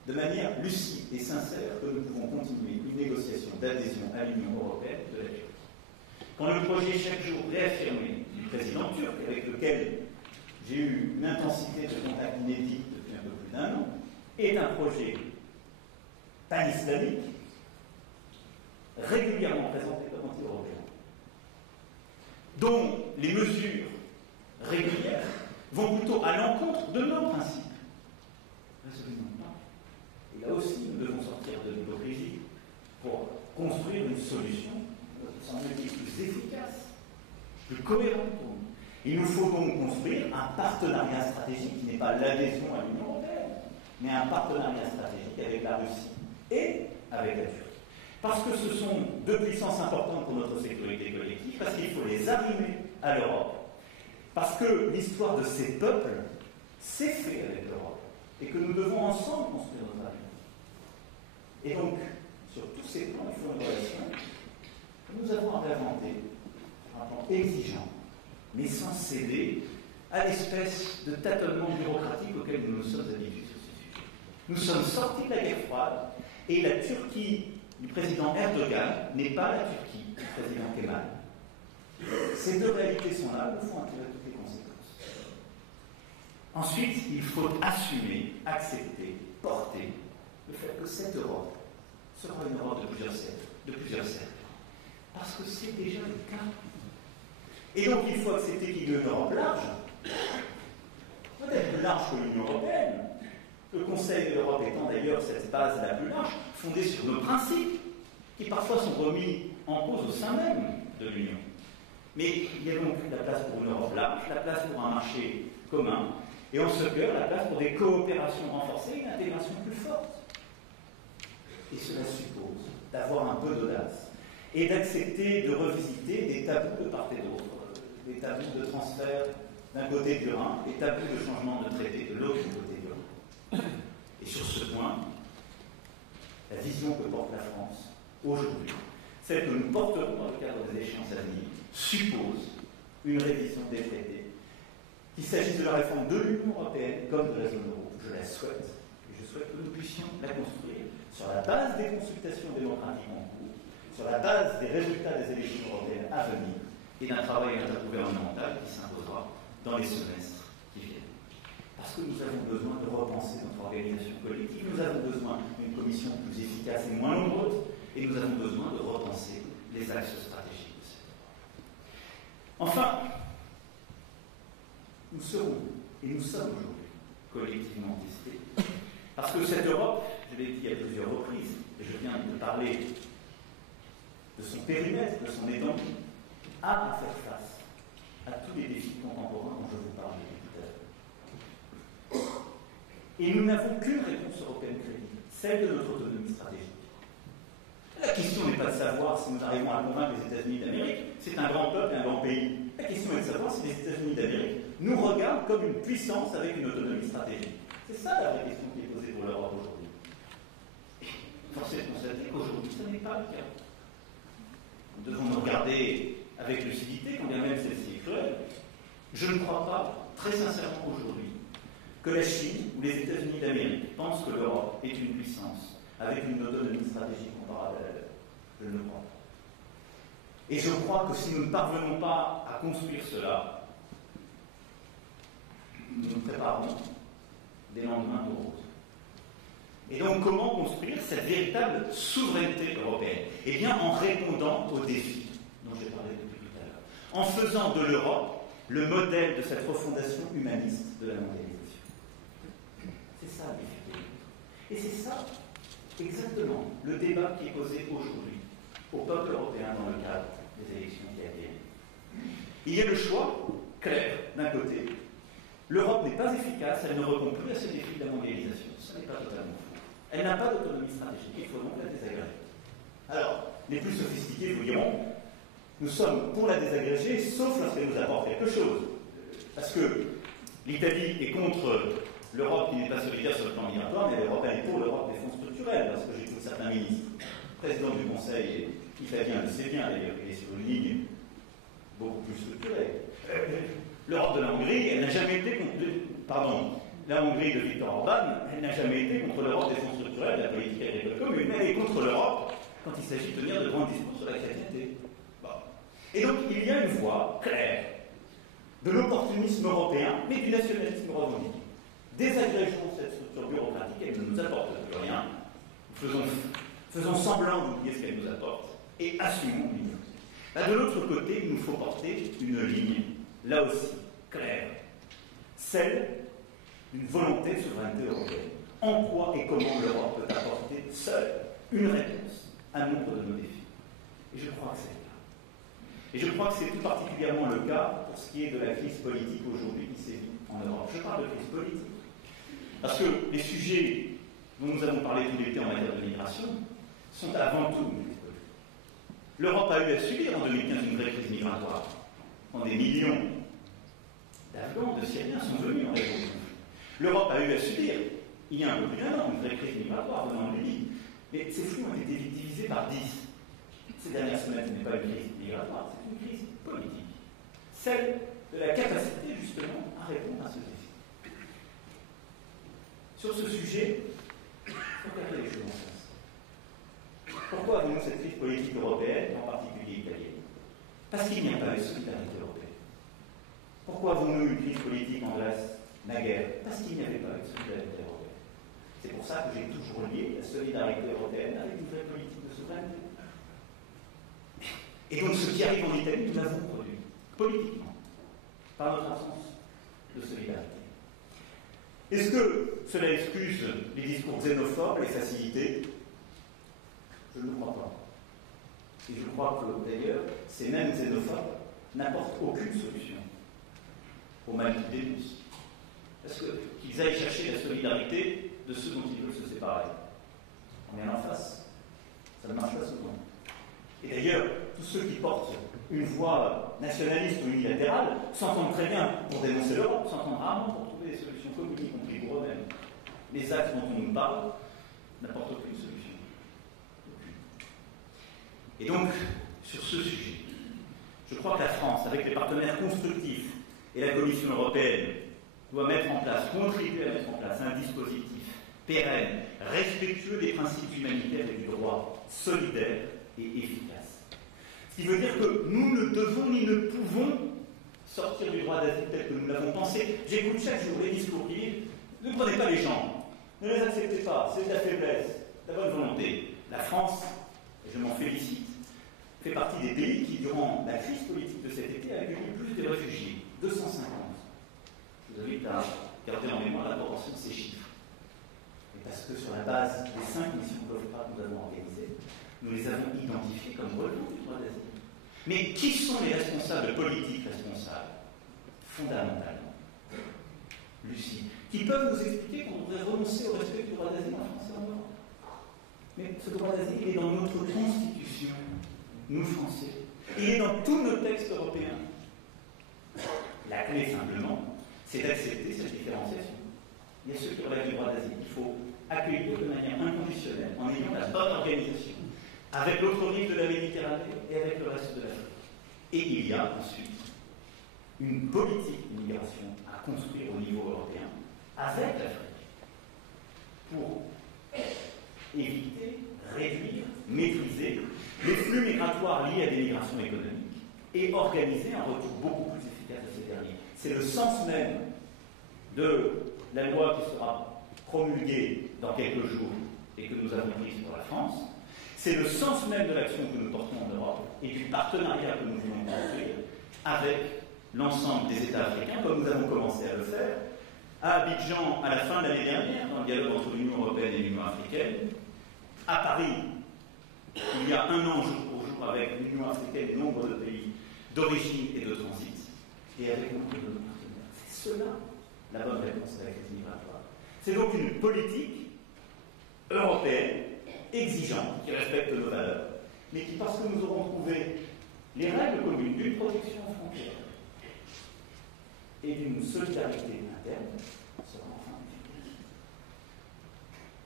de manière lucide et sincère, que nous pouvons continuer une négociation d'adhésion à l'Union européenne de la Turquie? Quand le projet chaque jour réaffirmé du président turc, avec lequel j'ai eu une intensité de contact inédite depuis un peu plus d'un an, est un projet pan-islamique, régulièrement présenté comme anti-européen, dont les mesures régulières vont plutôt à l'encontre de nos principes. Résolument pas. Et là aussi, nous devons sortir de l'hypocrisie pour construire une solution qui semble plus efficace, plus cohérente pour nous. Il nous faut donc construire un partenariat stratégique qui n'est pas l'adhésion à l'Union européenne, mais un partenariat stratégique avec la Russie et avec la Turquie. Parce que ce sont deux puissances importantes pour notre sécurité collective, parce qu'il faut les arrimer à l'Europe, parce que l'histoire de ces peuples s'est faite avec l'Europe, et que nous devons ensemble construire notre avenir. Et donc, sur tous ces plans, il faut une relation que nous avons à réinventer, un plan exigeant, mais sans céder à l'espèce de tâtonnement bureaucratique auquel nous nous sommes habitués sur ces sujets. Nous sommes sortis de la guerre froide, et la Turquie du président Erdogan n'est pas la Turquie du président Kemal. Ces deux réalités sont là, nous faut en tirer toutes les conséquences. Ensuite, il faut assumer, accepter, porter le fait que cette Europe sera une Europe de plusieurs cercles. Parce que c'est déjà le cas. Et donc il faut accepter qu'il y ait une Europe large, peut-être plus large que l'Union européenne, le Conseil de l'Europe étant d'ailleurs cette base la plus large, fondée sur nos principes, qui parfois sont remis en cause au sein même de l'Union. Mais il y a donc la place pour une Europe large, la place pour un marché commun, et en ce cœur, la place pour des coopérations renforcées et une intégration plus forte. Et cela suppose d'avoir un peu d'audace et d'accepter de revisiter des tabous de part et d'autre, des tabous de transfert d'un côté du Rhin, des tabous de changement de traité de l'autre côté du Rhin. Et sur ce point, la vision que porte la France aujourd'hui, celle que nous porterons dans le cadre des échéances à venir, suppose une révision des traités, qu'il s'agisse de la réforme de l'Union européenne comme de la zone euro. Je la souhaite, et je souhaite que nous puissions la construire sur la base des consultations démocratiques en cours, sur la base des résultats des élections européennes à venir, et d'un travail intergouvernemental qui s'imposera dans les semestres qui viennent. Parce que nous avons besoin de repenser notre organisation politique, nous avons besoin d'une commission plus efficace et moins nombreuse, et nous avons besoin de repenser les axes stratégiques de cette Europe. Enfin, nous serons, et nous sommes aujourd'hui, collectivement testés, parce que cette Europe, je l'ai dit à plusieurs reprises, et je viens de parler de son périmètre, de son étendue, a à faire face à tous les défis contemporains dont je vous parle depuis tout à l'heure. Et nous n'avons qu'une réponse européenne crédible, celle de notre autonomie stratégique. La question n'est pas de savoir si nous arrivons à convaincre les États-Unis d'Amérique, c'est un grand peuple et un grand pays. La question est de savoir si les États-Unis d'Amérique nous regardent comme une puissance avec une autonomie stratégique. C'est ça la vraie question qui est posée pour l'Europe aujourd'hui. Force est de constater qu'aujourd'hui, ce n'est pas le cas. Nous devons nous regarder avec lucidité, quand bien même celle-ci est cruelle. Je ne crois pas, très sincèrement aujourd'hui, que la Chine ou les États-Unis d'Amérique pensent que l'Europe est une puissance avec une autonomie stratégique comparable à la leur. Je ne le crois pas. Et je crois que si nous ne parvenons pas à construire cela, nous nous préparons des lendemains de rose. Et donc, comment construire cette véritable souveraineté européenne? Eh bien, en répondant aux défis dont j'ai parlé depuis tout à l'heure, en faisant de l'Europe le modèle de cette refondation humaniste de la mondialisation. C'est ça le défi. Et c'est ça, exactement, le débat qui est posé aujourd'hui au peuple européen dans le cadre des élections qui viennent. Il y a le choix clair, d'un côté, l'Europe n'est pas efficace, elle ne répond plus à ce défi de la mondialisation. Ce n'est pas totalement faux. Elle n'a pas d'autonomie stratégique, il faut donc la désagréger. Alors, les plus sophistiqués vous diront, nous sommes pour la désagréger, sauf lorsqu'elle nous apporte quelque chose. Parce que l'Italie est contre l'Europe qui n'est pas solidaire sur le plan migratoire, mais l'Europe elle est pour l'Europe des fonds structurels, parce que j'écoute certains ministres, président du Conseil, italien le sait bien d'ailleurs, il est sur une ligne beaucoup plus structurée. L'Europe de la Hongrie, elle n'a jamais été contre... la Hongrie de Viktor Orban, elle n'a jamais été contre l'Europe des fonds structurels, de la politique agricole commune, mais elle est contre l'Europe quand il s'agit de tenir de grands discours sur la chrétienté. Bon. Et donc, il y a une voie claire de l'opportunisme européen, mais du nationalisme revendiqué. Désagrégeons cette structure bureaucratique, elle ne nous apporte plus rien. Faisons semblant d'oublier ce qu'elle nous apporte et assumons l'union. Là, de l'autre côté, il nous faut porter une ligne, là aussi, claire. Celle d'une volonté de souveraineté européenne. En quoi et comment l'Europe peut apporter seule une réponse à nombre de nos défis? Et je crois que c'est le cas. Et je crois que c'est tout particulièrement le cas pour ce qui est de la crise politique aujourd'hui qui sévit en Europe. Je parle de crise politique. Parce que les sujets dont nous avons parlé tout l'été en matière de migration sont avant tout une crise politique. L'Europe a eu à subir en 2015 une vraie crise migratoire, quand des millions d'Afghans, de Syriens sont venus en réponse. L'Europe a eu à subir, il y a un peu plus d'un an, une vraie crise migratoire venant de Libye. Mais ces flux ont été divisés par 10. Ces dernières semaines, ce n'est pas une crise migratoire, c'est une crise politique. Celle de la capacité, justement, à répondre à ce défi. Sur ce sujet, il faut regarder les choses en face. Pourquoi avons-nous cette crise politique européenne, en particulier italienne? Parce qu'il n'y a pas de solidarité européenne. Pourquoi avons-nous une crise politique en Grèce naguère? Parce qu'il n'y avait pas de solidarité européenne. C'est pour ça que j'ai toujours lié la solidarité européenne avec une vraie politique de souveraineté. Et donc ce qui arrive en Italie, nous l'avons produit, politiquement, par notre absence de solidarité. Est-ce que cela excuse les discours xénophobes, les facilités? Je ne le crois pas. Et je crois que, d'ailleurs, ces mêmes xénophobes n'apportent aucune solution au mal qu'ils dénoncent. Parce qu'ils aillent chercher la solidarité de ceux dont ils veulent se séparer. On est en face. Ça ne marche pas souvent. Et d'ailleurs, tous ceux qui portent une voix nationaliste ou unilatérale s'entendent très bien pour dénoncer l'Europe, s'entendent rarement pour trouver des solutions communes, y compris pour eux-mêmes. Les axes dont on nous parle n'apportent aucune solution. Aucune. Et donc, sur ce sujet, je crois que la France, avec les partenaires constructifs et la Commission européenne, doit mettre en place, contribuer à mettre en place un dispositif pérenne, respectueux des principes humanitaires et du droit, solidaire et efficace. Ce qui veut dire que nous ne devons ni ne pouvons sortir du droit d'asile tel que nous l'avons pensé. J'écoute chaque jour les discours qui disent ne prenez pas les gens, ne les acceptez pas, c'est de la faiblesse, de la bonne volonté. La France, et je m'en félicite, fait partie des pays qui, durant la crise politique de cet été, a accueilli plus de réfugiés, 250. Je vous invite à garder en mémoire la proportion de ces chiffres. Et parce que sur la base des 5 missions que nous avons organisées, nous les avons identifiés comme relevant du droit d'asile. Mais qui sont les responsables politiques responsables? Fondamentalement, Lucie, qui peuvent nous expliquer qu'on devrait renoncer au respect du droit d'asile en France et en Europe. Mais ce droit d'asile, il est dans notre Constitution, nous Français. Il est dans tous nos textes européens. La clé, simplement, c'est d'accepter cette différenciation. Il y a ceux qui relèvent du droit d'asile. Il faut accueillir de manière inconditionnelle, en ayant la bonne organisation, avec l'autre rive de la Méditerranée et avec le reste de l'Afrique. Et il y a ensuite une politique d'immigration à construire au niveau européen avec l'Afrique pour éviter, réduire, maîtriser les flux migratoires liés à des migrations économiques et organiser un retour beaucoup plus efficace de ces derniers. C'est le sens même de la loi qui sera promulguée dans quelques jours et que nous avons prise pour la France. C'est le sens même de l'action que nous portons en Europe et du partenariat que nous voulons construire avec l'ensemble des États africains, comme nous avons commencé à le faire, à Abidjan à la fin de l'année dernière, dans le dialogue entre l'Union européenne et l'Union africaine, à Paris, il y a un an, jour pour jour, avec l'Union africaine et nombre de pays d'origine et de transit, et avec nombre de nos partenaires. C'est cela la bonne réponse à la crise migratoire. C'est donc une politique européenne, exigeante, qui respecte nos valeurs, mais qui, parce que nous aurons trouvé les règles communes d'une protection aux frontières et d'une solidarité interne, sera enfin efficace.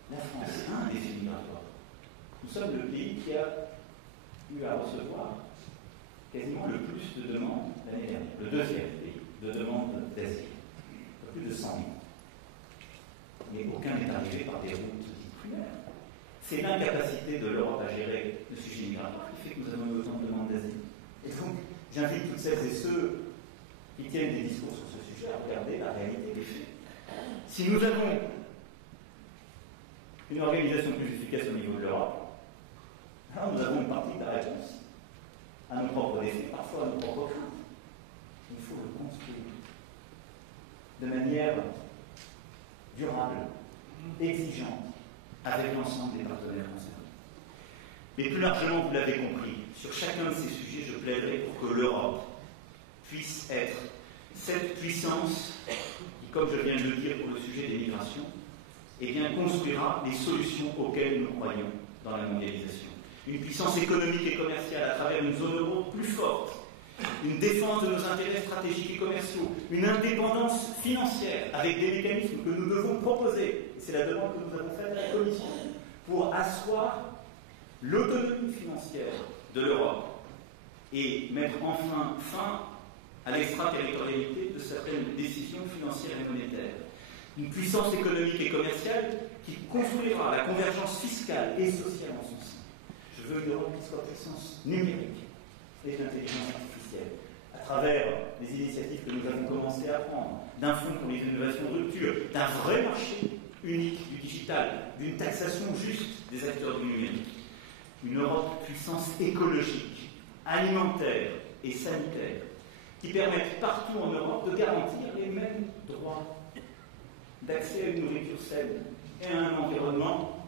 La France est un défi migratoire. Nous sommes le pays qui a eu à recevoir quasiment le plus de demandes l'année dernière, le deuxième pays de demandes d'asile, plus de 100 000. Mais aucun n'est arrivé par des routes dites primaires. C'est l'incapacité de l'Europe à gérer le sujet migratoire qui fait que nous avons besoin de demandes d'asile. Et donc, j'invite toutes celles et ceux qui tiennent des discours sur ce sujet à regarder la réalité des faits. Si nous avons une organisation plus efficace au niveau de l'Europe, alors nous avons une partie de la réponse à nos propres défis, parfois à nos propres craintes. Il faut le construire de manière durable, exigeante, avec l'ensemble des partenaires concernés. Mais plus largement, vous l'avez compris, sur chacun de ces sujets, je plaiderai pour que l'Europe puisse être cette puissance qui, comme je viens de le dire pour le sujet des migrations, eh bien, construira les solutions auxquelles nous croyons dans la mondialisation. Une puissance économique et commerciale à travers une zone euro plus forte, une défense de nos intérêts stratégiques et commerciaux, une indépendance financière avec des mécanismes que nous devons proposer. C'est la demande que nous avons faite à la Commission pour asseoir l'autonomie financière de l'Europe et mettre enfin fin à l'extraterritorialité de certaines décisions financières et monétaires. Une puissance économique et commerciale qui construira la convergence fiscale et sociale en son sein. Je veux une Europe qui soit puissance numérique et d'intelligence artificielle, à travers les initiatives que nous avons commencé à prendre, d'un fonds pour les innovations de rupture, d'un vrai marché unique du digital, d'une taxation juste des acteurs du numérique. Une Europe puissance écologique, alimentaire et sanitaire, qui permettent partout en Europe de garantir les mêmes droits d'accès à une nourriture saine et à un environnement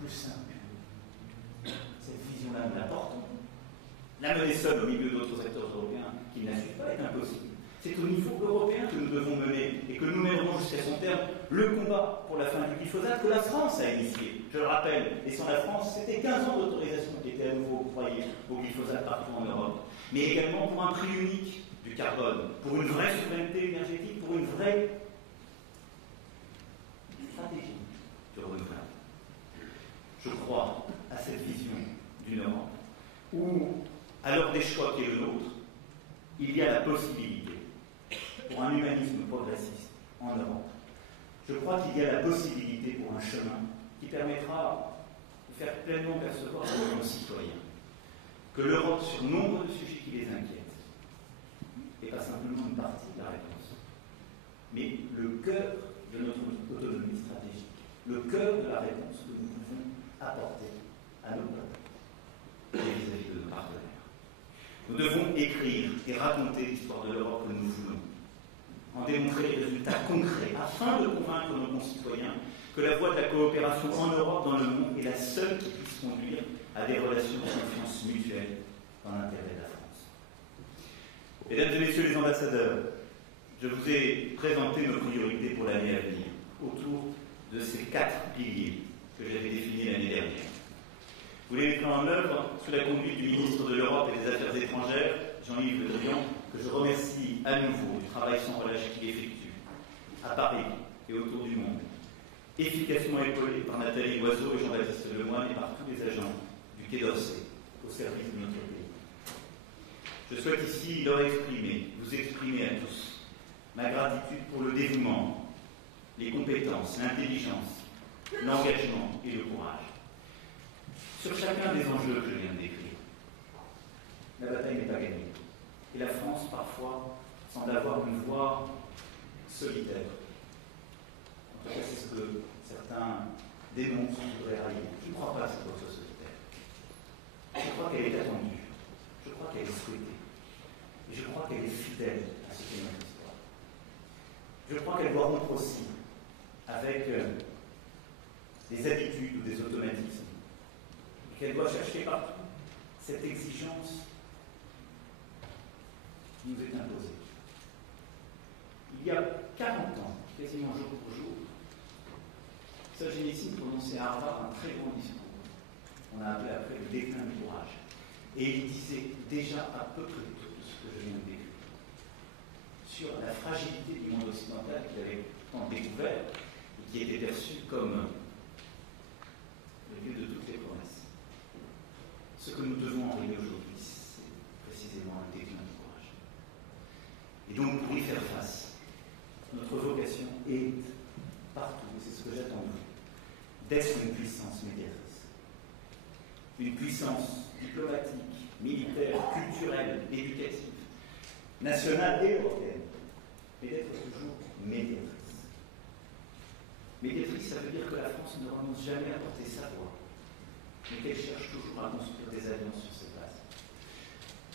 plus simple. Cette vision-là, nous la portons. La mener seule au milieu d'autres acteurs européens qui ne la suivent pas est impossible. C'est au niveau européen que nous devons mener et que nous mènerons jusqu'à son terme le combat pour la fin du glyphosate que la France a initié. Je le rappelle, et sans la France, c'était 15 ans d'autorisation qui étaient à nouveau octroyés au glyphosate partout en Europe. Mais également pour un prix unique du carbone, pour une vraie souveraineté énergétique, pour une vraie stratégie du renouvelable. Je crois à cette vision d'une Europe où, à l'heure des choix qui est le nôtre, il y a la possibilité pour un humanisme progressiste en Europe. Je crois qu'il y a la possibilité pour un chemin qui permettra de faire pleinement percevoir à nos concitoyens que l'Europe, sur nombre de sujets qui les inquiètent, n'est pas simplement une partie de la réponse, mais le cœur de notre autonomie stratégique, le cœur de la réponse que nous pouvons apporter à nos peuples et vis-à-vis de nos partenaires. Nous devons écrire et raconter l'histoire de l'Europe que nous voulons, en démontrer les résultats concrets, afin de convaincre nos concitoyens que la voie de la coopération en Europe, dans le monde, est la seule qui puisse conduire à des relations de confiance mutuelle dans l'intérêt de la France. Mesdames et messieurs les ambassadeurs, je vous ai présenté nos priorités pour l'année à venir, autour de ces 4 piliers que j'avais définis l'année dernière. Vous les mettrez en œuvre sous la conduite du ministre de l'Europe et des Affaires étrangères, Jean-Yves Le Drian, que je remercie à nouveau du travail sans relâche qu'il effectue, à Paris et autour du monde, efficacement épaulé par Nathalie Loiseau et Jean-Baptiste Lemoyne et par tous les agents du Quai d'Orsay au service de notre pays. Je souhaite ici vous exprimer à tous ma gratitude pour le dévouement, les compétences, l'intelligence, l'engagement et le courage. Sur chacun des enjeux que je viens de décrire, la bataille n'est pas gagnée. Et la France, parfois, semble avoir une voie solitaire. En tout cas, c'est ce que certains dénoncent ou voudraient railler. Je ne crois pas à cette voie solitaire. Je crois qu'elle est attendue. Je crois qu'elle est souhaitée. Et je crois qu'elle est fidèle à ce qu'est notre histoire. Je crois qu'elle doit rompre aussi avec des habitudes ou des automatismes. Qu'elle doit chercher partout cette exigence qui nous est imposée. Il y a 40 ans, quasiment jour pour jour, Solzhenitsyn prononçait à Harvard un très grand discours. On a appelé après le déclin du courage. Et il disait déjà à peu près tout ce que je viens de décrire sur la fragilité du monde occidental qu'il avait tant découvert et qui était perçu comme le lieu de toutes les promesses. Ce que nous devons enrayer aujourd'hui, c'est précisément le déclin du courage. Et donc, pour y faire face, notre vocation est partout, c'est ce que j'attends de vous, d'être une puissance médiatrice. Une puissance diplomatique, militaire, culturelle, éducative, nationale et européenne, mais d'être toujours médiatrice. Médiatrice, ça veut dire que la France ne renonce jamais à porter sa voix, mais qu'elle cherche toujours à construire des alliances sur ces bases.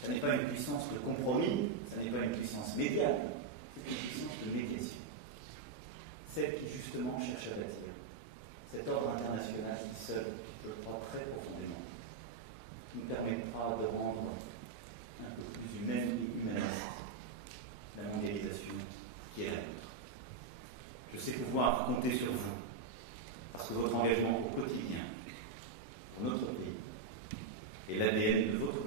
Ça n'est pas une puissance de compromis, ça n'est pas une puissance médiane, c'est une puissance de médiation. Celle qui justement cherche à bâtir cet ordre international qui seul, je le crois très profondément, nous permettra de rendre un peu plus humaine et humaniste la mondialisation qui est la nôtre. Je sais pouvoir compter sur vous, parce que votre engagement au quotidien pour notre pays est l'ADN de votre